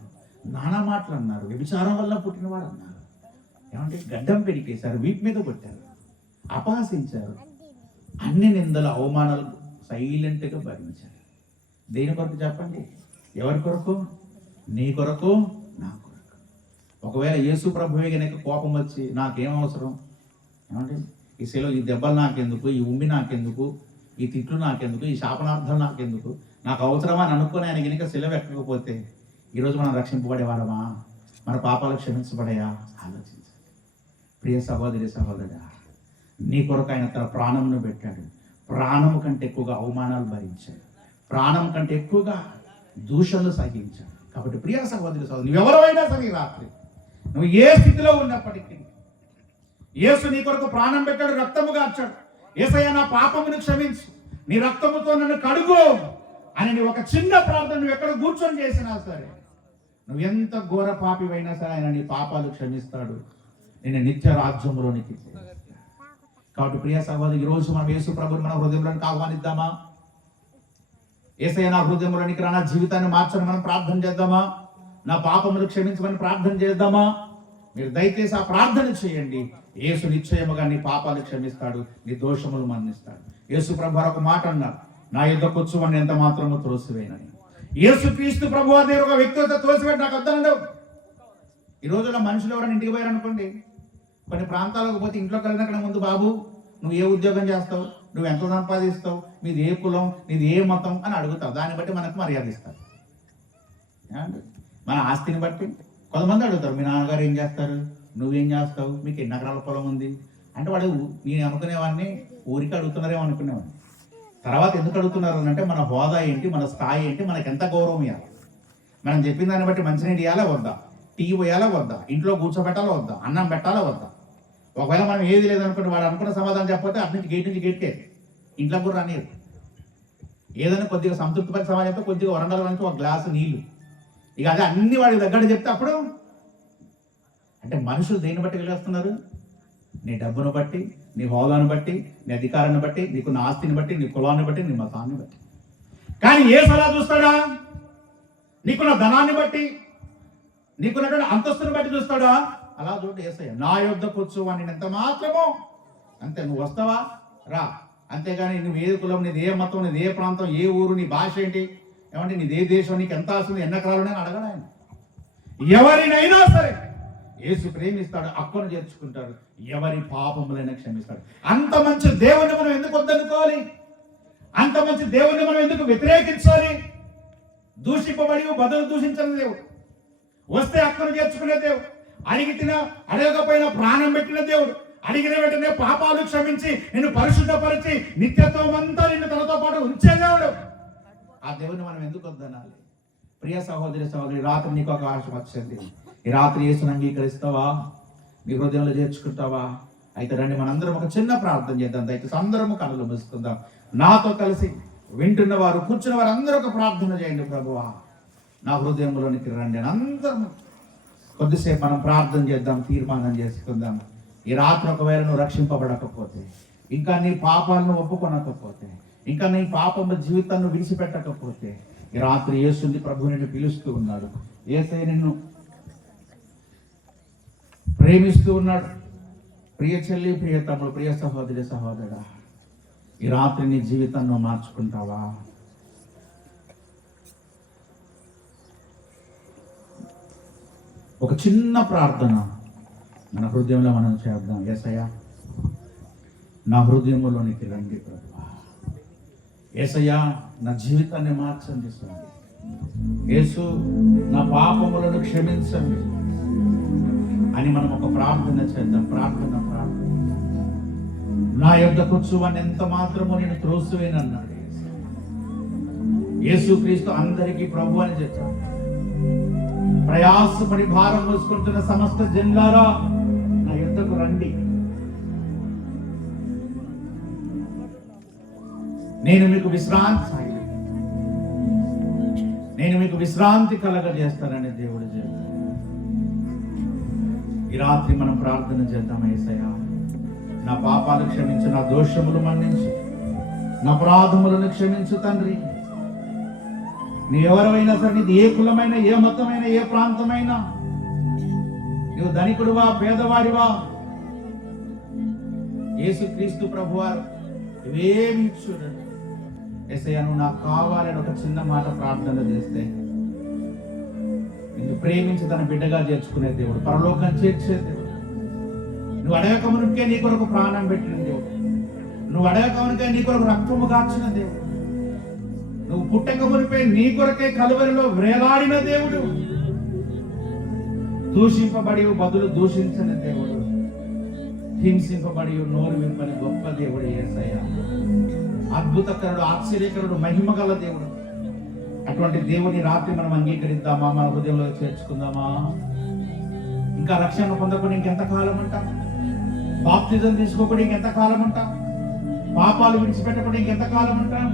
నానా మాటలు అన్నారు, వ్యభిచారం వల్ల పుట్టినవాడు అన్నారు, ఏమంటే గడ్డం పెరికేశారు, వీటి మీద కొట్టారు, అపహసించారు, అన్ని నిందలు అవమానాలు సైలెంట్గా భరించారు. దేని కొరకు చెప్పండి? ఎవరి కొరకు? నీ కొరకు, నా కొరకు. ఒకవేళ యేసు ప్రభువే గనక కోపం వచ్చి నాకేం అవసరం, ఏమంటే ఈ సెలవు, ఈ దెబ్బలు నాకెందుకు, ఈ ఉమ్మి నాకెందుకు, ఈ తిట్లు నాకెందుకు, ఈ శాపనార్థాలు నాకెందుకు, నాకు అవసరమా అని అనుకుని ఆయన గనక సెలవు ఎక్కకపోతే ఈరోజు మనం రక్షింపబడేవాళ్ళమా? మన పాపాలు క్షమించబడయా? ఆలోచించాలి. ప్రియ సహోదరి సహోదరుడా, నీ కొరకు ఆయన తన ప్రాణమును పెట్టాడు. ప్రాణము కంటే ఎక్కువగా అవమానాలు భరించాడు, ప్రాణం కంటే ఎక్కువగా దూషణలు సహించాడు. కాబట్టి ప్రియ సహోదరి సహోదరు, నువ్వు ఎవరైనా సరే రాత్రి నువ్వు ఏ స్థితిలో ఉన్నప్పటికీ యేసు నీ కొరకు ప్రాణం పెట్టాడు, రక్తము గార్చాడు. యేసయ్య నా పాపమును క్షమించు, నీ రక్తముతో నన్ను కడుగు అని నీ ఒక చిన్న ప్రార్థన నువ్వు ఎక్కడ కూర్చొని చేసినా సరే, నువ్వు ఎంత ఘోర పాపివైనా సరే ఆయన నీ పాపాలు క్షమిస్తాడు, నేను నిత్య రాజ్యంలోనికి. కాబట్టి ప్రియ సహోదరు, ఈరోజు మనం యేసు ప్రభువుని మన హృదయంలోనికి ఆహ్వానిద్దామా? యేసయ్య నా హృదయంలోనికి రా, నా జీవితాన్ని మార్చని మనం ప్రార్థన చేద్దామా? నా పాపములు క్షమించమని ప్రార్థన చేద్దామా? మీరు దయచేసి ఆ ప్రార్థన చేయండి. యేసు నిశ్చయముగా నీ పాపాలు క్షమిస్తాడు, నీ దోషములు మన్నిస్తాడు. యేసు ప్రభు ఒక మాట అన్నారు, నా యుద్ధకు వచ్చువని ఎంత మాత్రము త్రోసివేయనని. యేసు క్రీస్తు ప్రభు అనే ఒక వ్యక్తితో తోసివేయడం నాకు అర్థం. ఈ రోజుల్లో మనుషులు ఎవరైనా ఇంటికి పోయారనుకోండి, కొన్ని ప్రాంతాలకు పోతే ఇంట్లోకి వెళ్ళినక్కడ ముందు, బాబు నువ్వు ఏ ఉద్యోగం చేస్తావు, నువ్వు ఎంత సంపాదిస్తావు, నీది ఏ కులం, నీది ఏ మతం అని అడుగుతావు. దాన్ని బట్టి మనకు మర్యాద ఇస్తారు. మన ఆస్తిని బట్టి కొంతమంది అడుగుతారు, మీ నాన్నగారు ఏం చేస్తారు, నువ్వేం చేస్తావు, మీకు ఎన్ని ఎకరాల పొలం ఉంది అంటే వాడు నేను అనుకునేవాడిని ఊరికి అడుగుతున్నారేమో అనుకునేవాడిని. తర్వాత ఎందుకు అడుగుతున్నారు అంటే మన హోదా ఏంటి, మన స్థాయి ఏంటి, మనకి ఎంత గౌరవం ఇవ్వాలి, మనం చెప్పిన దాన్ని బట్టి మంచినీళ్ళు ఇవ్వాలా వద్దా, టీ పోయాలా వద్దా, ఇంట్లో కూర్చోబెట్టాలా వద్దా, అన్నం పెట్టాలా వద్దా. ఒకవేళ మనం ఏది లేదనుకుంటే వాడు అనుకున్న సమాధానం చెప్పకపోతే అటు నుంచి గేట్కే ఇంట్లో కూడా రానియరు. ఏదైనా కొద్దిగా సంతృప్తిపరి సమాధానం చెప్తే కొద్దిగా వరండాల నుంచి ఒక గ్లాసు నీళ్లు, ఇక అదే అన్ని వాడి దగ్గర చెప్తే అప్పుడు అంటే మనుషులు దేన్ని బట్టి వెళ్ళేస్తున్నారు? నీ డబ్బును బట్టి, నీ హోదాను బట్టి, నీ అధికారాన్ని బట్టి, నీకున్న ఆస్తిని బట్టి, నీ కులాన్ని బట్టి, నీ మతాన్ని బట్టి. కానీ ఏ సలహా చూస్తాడా? నీకున్న ధనాన్ని బట్టి, నీకున్నటువంటి అంతస్తుని బట్టి చూస్తాడా? అలా చూడు యేసయ్య, నా యొద్దకు వచ్చు అని ఎంత మాత్రమో అంతే. నువ్వు వస్తావా రా, అంతేగాని నువ్వు ఏ కులం, నీది ఏ మతం, నీది ఏ ప్రాంతం, ఏ ఊరు, నీ భాష ఏంటి, ఏమంటే నీది ఏ దేశం, నీకు ఎంత వస్తుంది, ఎన్ని ఎకరాలు అని అడగడు ఆయన. ఎవరినైనా సరే యేసు ప్రేమిస్తాడు, అక్కను చేర్చుకుంటాడు, ఎవరి పాపములైనా క్షమిస్తాడు. అంత మంచి దేవుణ్ణి మనం ఎందుకు వద్దనుకోవాలి? అంత మంచి దేవుణ్ణి మనం ఎందుకు వ్యతిరేకించాలి? దూషింపబడి బదులు దూషించని దేవుడు, వస్తే అక్కను చేర్చుకునే దేవుడు, అడగకపోయినా ప్రాణం పెట్టిన దేవుడు, అడిగిన వెంటనే పాపాలు క్షమించి నిన్ను పరిశుద్ధపరిచి నిత్యత్వం అంతా నిన్ను తనతో పాటు ఉంచే దేవుడు. ఆ దేవుని మనం ఎందుకు వద్దనాలి? ప్రియ సహోదరి సహోదరి, రాత్రి నీకు ఒక ఆశ వచ్చింది. ఈ రాత్రి యేసుని అంగీకరిస్తావా? నీ హృదయంలో చేర్చుకుంటావా? అయితే రండి మనందరం ఒక చిన్న ప్రార్థన చేద్దాం. దయచేసి అందరము కనులు మూసుకుందాం. నాతో కలిసి వింటున్న వారు, కూర్చున్న వారు అందరూ ఒక ప్రార్థన చేయండి. ప్రభువా నా హృదయంలోనికి రండి. అందరం కొద్దిసేపు మనం ప్రార్థన చేద్దాం, తీర్మానం చేసుకుందాం. ఈ రాత్రి ఒకవేళ నువ్వు రక్షింపబడకపోతే, ఇంకా నీ పాపాలను ఒప్పుకొనకపోతే, ఇంకా నీ పాపము జీవితాన్ని విడిచిపెట్టకపోతే, ఈ రాత్రి యేసుని ప్రభు నిన్ను పిలుస్తూ ఉన్నాడు. యేసయ్య నిన్ను ప్రేమిస్తూ ఉన్నాడు. ప్రియ చెల్లి, ప్రియ తమ్ముడు, ప్రియ సహోదరి, సహోదరుడా, ఈ రాత్రి నీ జీవితాన్ని మార్చుకుంటావా? ఒక చిన్న ప్రార్థన మన హృదయంలో మనం చేద్దాం. యేసయ్యా, నా హృదయంలోనికి రండి ప్రభువా. యేసయ్యా, నా జీవితాన్ని మార్చండి స్వామి. యేసు, నా పాపములను క్షమించండి అని మనం ఒక ప్రార్థన చేద్దాం. ప్రార్థన. నా యొద్దకు వచ్చువాన్ని ఎంత మాత్రమో నేను త్రోసివేనన్నాడు యేసుక్రీస్తు. అందరికీ ప్రభు అని చెప్పాడు. ప్రయాసపడి భారం మోసుకుంటున్న సమస్త జనులారా, నా యొద్దకు రండి, నేను మీకు విశ్రాంతి కలగజేస్తానని దేవుడు చెప్పాడు. ఈ రాత్రి మనం ప్రార్థన చేద్దాం. యేసయ్యా, నా పాపాలు క్షమించు, నా దోషములు మన్నించు, నా అపరాధములను క్షమించు తండ్రి. నీ ఎవరైనా సరే, నీది ఏ కులమైన, ఏ మతమైన, ఏ ప్రాంతమైనా, నువ్వు ధనికుడువా, పేదవాడివా, యేసుక్రీస్తు ప్రభువారు ఇవేమి చూడండి. యేసయ్యా, నువ్వు నాకు కావాలని ఒక చిన్న మాట ప్రార్థన చేస్తే, నిన్ను ప్రేమించి తన బిడ్డగా చేర్చుకునే దేవుడు, పరలోకం చేర్చే దేవుడు, నువ్వు అడగక మునుకే నీ కొరకు ప్రాణం పెట్టిన దేవుడు, నువ్వు అడగక మునుకే నీ కొరకు రక్తము గార్చిన దేవుడు, నువ్వు పుట్టక మునిపే నీ కొరకే కలువరిలో వేలాడిన దేవుడు, దూషింపబడి బదులు దూషించిన దేవుడు, హింసింపబడి నోరు విప్పని గొప్ప దేవుడు యేసయ్యా. అద్భుతకరుడు, ఆశ్చర్యకరుడు, మహిమగల దేవుడు. అటువంటి దేవుని రాత్రి మనం అంగీకరిద్దామా? మన హృదయంలో చేర్చుకుందామా? ఇంకా రక్షణ పొందకుండా ఇంకెంత కాలం ఉంటాం? బాప్తిజం తీసుకోకుండా ఇంకెంత కాలం ఉంటాం? పాపాలు విడిచిపెట్టకుండా ఇంకెంత కాలం ఉంటాం?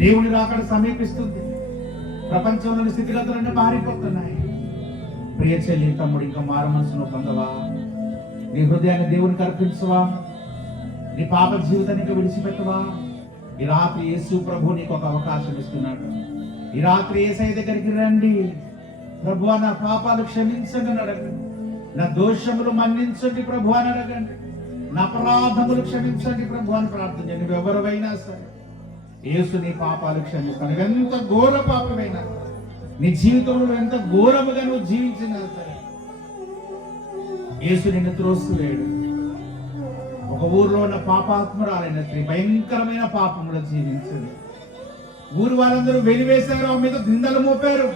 దేవుని రాకడ సమీపిస్తుంది. ప్రపంచంలోని స్థితిగతులన్నీ మారిపోతున్నాయి. ప్రియ చెల్లి, తమ్ముడు, ఇంకా మారు మనసును పొందవా? నీ హృదయాన్ని దేవునికి అర్పించవా? నీ పాప జీవితానికి విడిచిపెట్టవా? ఈ రాత్రి యేసు ప్రభు నీకు ఒక అవకాశం ఇస్తున్నాడు. ఈ రాత్రి యేసయ్య దగ్గరికి రండి. ప్రభువా, నా పాపాలు క్షమించండి అని అడగండి. నా దోషములు మన్నించండి ప్రభు అని అడగండి. నా అపరాధములు క్షమించండి ప్రభు అని ప్రార్థన చేయండి. నువ్వు ఎవరివైనా సరే, యేసు నీ పాపాలు క్షమిస్తాను. ఎంత ఘోర పాపమైనా, నీ జీవితంలో ఎంత ఘోరముగా నువ్వు జీవించినా సరే, యేసు నిన్ను త్రోసివేయడు. ఒక ఊరిలో ఉన్న పాపాత్మురాలైన స్త్రీ భయంకరమైన పాపములు జీవించింది. ఊరు వారందరూ వెలివేశారు, ఆమె మీద నిందలు మోపారు,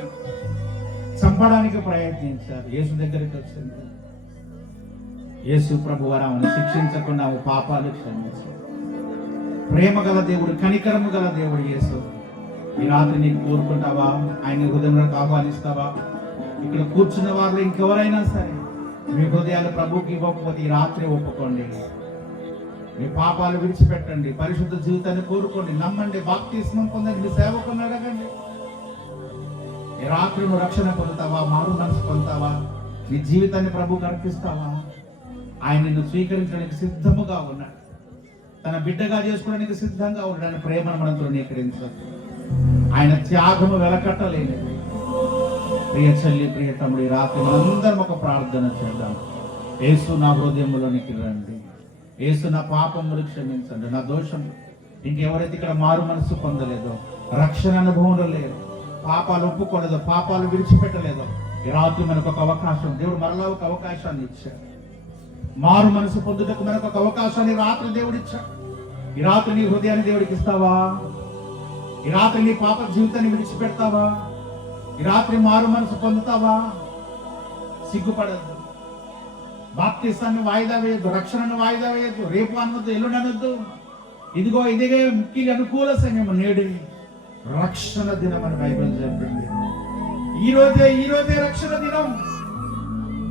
చంపడానికి ప్రయత్నించారు. యేసు దగ్గరికి వచ్చింది. యేసు ప్రభు వారు ఆమెను శిక్షించకుండా ఆమె పాపాలు క్షమించారు. ప్రేమ గల దేవుడు, కనికరము గల దేవుడు యేసు. ఈ రాత్రి నీకు కోరుకుంటావా? ఆయన హృదయంలోకి ఆహ్వానిస్తావా? ఇక్కడ కూర్చున్న వారిలో ఇంకెవరైనా సరే మీ హృదయాలు ప్రభుకి ఇవ్వకపోతే ఈ రాత్రి ఒప్పుకోండి. మీ పాపాలు విడిచిపెట్టండి, పరిశుద్ధ జీవితాన్ని కోరుకోండి, నమ్మండి, బాప్తిస్మం పొందండి, మీ సేవకుని అడగండి. ఈ రాత్రి నువ్వు రక్షణ పొందుతావా? మారు మనసు పొందుతావా? నీ జీవితాన్ని ప్రభుకి అర్పిస్తావా? ఆయన నిన్ను స్వీకరించడానికి సిద్ధముగా ఉన్నాడు. తన బిడ్డగా చేసుకోవడానికి సిద్ధంగా ఉన్నాడు. ప్రేమను మనం తృణీకరించదు. ఆయన త్యాగము వెలకట్టలేనిది. ప్రియ చెల్లి, ప్రియ తమ్ముడు, ఈ రాత్రి మనందరం ఒక ప్రార్థన చేద్దాం. యేసు, నా హృదయంలోనికి రండి. యేసు, నా పాపములు క్షమించండి, నా దోషం. ఇంకెవరైతే ఇక్కడ మారు మనసు పొందలేదో, రక్షణ అనుభవంలో లేదు, పాపాలు ఒప్పుకోలేదో, పాపాలు విడిచిపెట్టలేదో, ఈ రాత్రి మనకు ఒక అవకాశం, దేవుడు మరలా ఒక అవకాశాన్ని ఇచ్చాడు. మారు మనసు పొందుటకు మనకు ఒక అవకాశాన్ని రాత్రి దేవుడు ఇచ్చాడు. ఈ రాత్రి నీ హృదయాన్ని దేవుడికి ఇస్తావా? ఈ రాత్రి నీ పాప జీవితాన్ని విడిచిపెడతావా? ఈ రాత్రి మారు మనసు పొందుతావా? సిగ్గుపడద్దు. బాప్తిస్తాన్ని వాయిదా వేయద్దు, రక్షణను వాయిదా వేయద్దు, రేపు అనొద్దు, ఎల్లుండి అనొద్దు. ఇదిగో ఇదిగే ముఖ్య అనుకూల సమయం, నేడు రక్షణ దినం అని బైబిల్ చెప్పింది. ఈ రోజే రక్షణ దినం.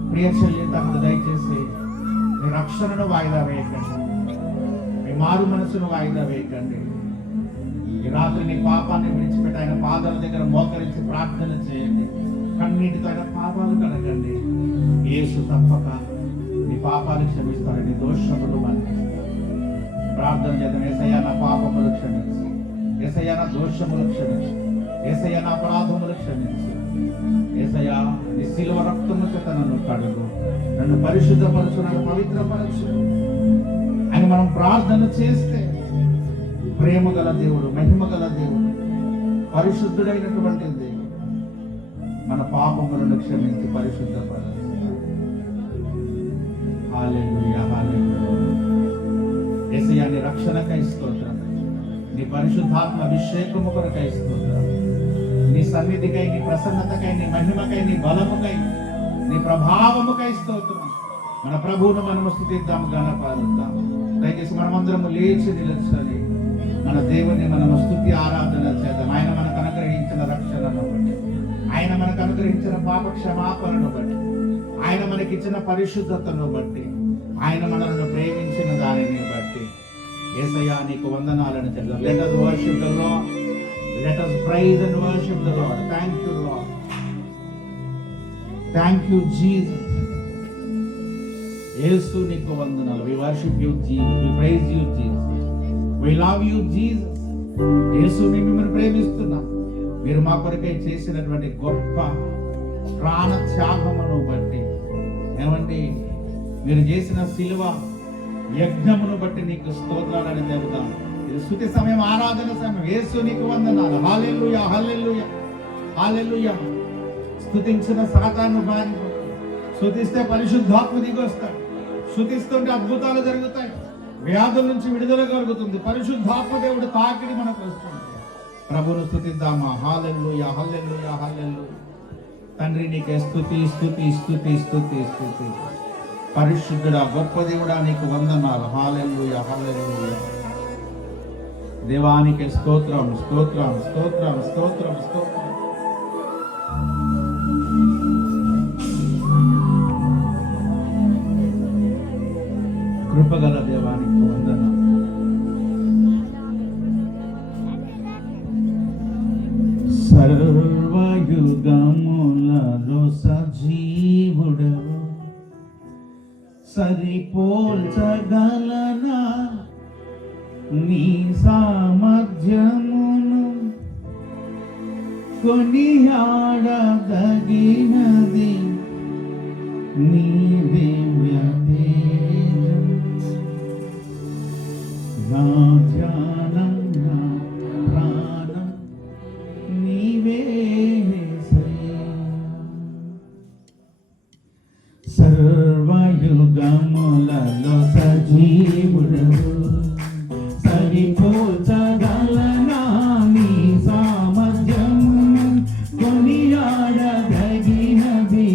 ప్రియ చెల్లి, తమ్ముడు, దయచేసి మీ రక్షణను వాయిదా వేయకండి, మీ మారు మనసును వాయిదా వేయకండి. ఈ రాత్రి నీ పాపాన్ని విడిచిపెట్టి ఆయన పాదాల దగ్గర మోకరించి ప్రార్థన చేయండి. కన్నీటితో ఆయన పాపాలు కడగండి. యేసు తప్పక నీ పాపాలు క్షమిస్తాడు, నీ దోషములు మన్నిస్తాడు. ప్రార్థన చేద్దాం. యేసయ్యా, నా పాపములు క్షమించు, యేసయ్యా, నా దోషములు క్షమించు, యేసయ్యా, నా అపరాధములు క్షమించు, యేసయ్యా, నీ శిలువ రక్తము చేత నన్ను కడుగు, నన్ను పరిశుద్ధపరచు, నన్ను పవిత్రపరచు అని మనం ప్రార్థన చేస్తే ప్రేమ గల దేవుడు, మహిమ గల దేవుడు, పరిశుద్ధుడైనటువంటి దేవుడు మన పాపములను క్షమించి పరిశుద్ధపరచు. హల్లెలూయా, హల్లెలూయా. యేసయ్యా, నీ రక్షణకై స్తోత్రం, నీ పరిశుద్ధాత్మ అభిషేకము కొరకై స్తోత్రం, నీ సన్నిధికై, నీ ప్రసన్నతకై, నీ మహిమకై, నీ బలముకై, నీ ప్రభావముకై స్తోత్రం. మన ప్రభువును మనము స్తుతిద్దాం, గణపరుద్దాం. దయచేసి మనమందరము లేచి నిలుచుని మన దేవుని మనము స్తుతి ఆరాధన చేద్దాం. ఆయన మనకు అనుగ్రహించిన రక్షణను బట్టి, ఆయన మనకు అనుగ్రహించిన పాప క్షమాపణను బట్టి, ఆయన మనకిచ్చిన పరిశుద్ధతను బట్టి, ఆయన మనల్ని ప్రేమించిన దానిని బట్టి యేసయ్యా నీకు వందనాలను చెప్తాం. Let us worship the Lord. Let us praise and worship the Lord. Thank you, Lord. Thank you, Jesus. యేసు నీకు వందనాలు. We worship you, Jesus. We praise you, Jesus. We love you, Jesus. యేసు మిమ్మల్ని ప్రేమిస్తున్నాం. మీరు మా కొరకై చేసినటువంటి గొప్ప ప్రాణ త్యాగమును బట్టి, ఏమండి, మీరు చేసిన శిలువ యజ్ఞమును బట్టి నీకు స్తోత్రాలని చెబుతాం. ఇది స్తుతి సమయం, ఆరాధన సమయం. యేసు నీకు వందనాలు. హల్లెలూయా, హల్లెలూయా, హల్లెలూయా. స్తుతించిన సాతాను బారి, స్తుతిస్తే పరిశుద్ధాత్మ దిగి వస్తాడు. స్తుతిస్తుంటే అద్భుతాలు జరుగుతాయి, వ్యాధుల నుంచి విడుదల కలుగుతుంది, పరిశుద్ధాత్మ దేవుడు తాకిడి మనకు వస్తుంది. ప్రభువును స్తుతిద్దామా. హల్లెలూయా, హల్లెలూయా, హల్లెలూయా. తండ్రి నీకే స్తుతి, స్తుతి, స్తుతి, స్తుతి, స్తుతి. పరిశుద్ధుడా, గొప్ప దేవుడా నీకు వందనాలు. హల్లెలూయా, హల్లెలూయా. దేవానికి స్తోత్రం, స్తోత్రం, స్తోత్రం, స్తోత్రం, స్తోత్రం. కృపగల దేవానికి వందనాలు. సర్వయుగములలో సజీవుడవు, సరిపోల్చగలనా నీ సామర్థ్యమును, కొనియాడదగినది నీ దివ్య తేజం. నా ధ్యానం, నా ప్రాణం నీవే యేసయ్యా. సర్వయుగములలో సజీవుడవు, సరిపోల్చగలనా నీ సామర్థ్యమును, కొనియాడదగినది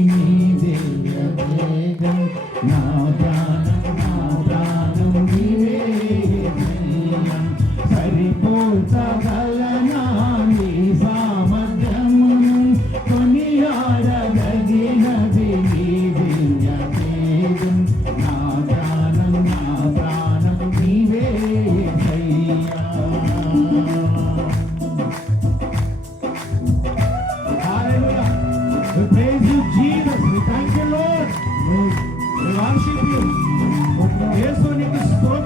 నీ దివ్య తేజం. నా ప్రాణం, నా ప్రాణం నీవే యేసయ్యా. సరిపోల్చగలనా నీ సామర్థ్యమును, కొనియాడదగినది నీ దివ్య తేజం. నా ప్రాణం, నా ప్రాణం నీవే యేసయ్యా. Hallelujah. We praise you, Jesus. We thank you, Lord. We worship you. యేసు నీకు స్తోత్రం.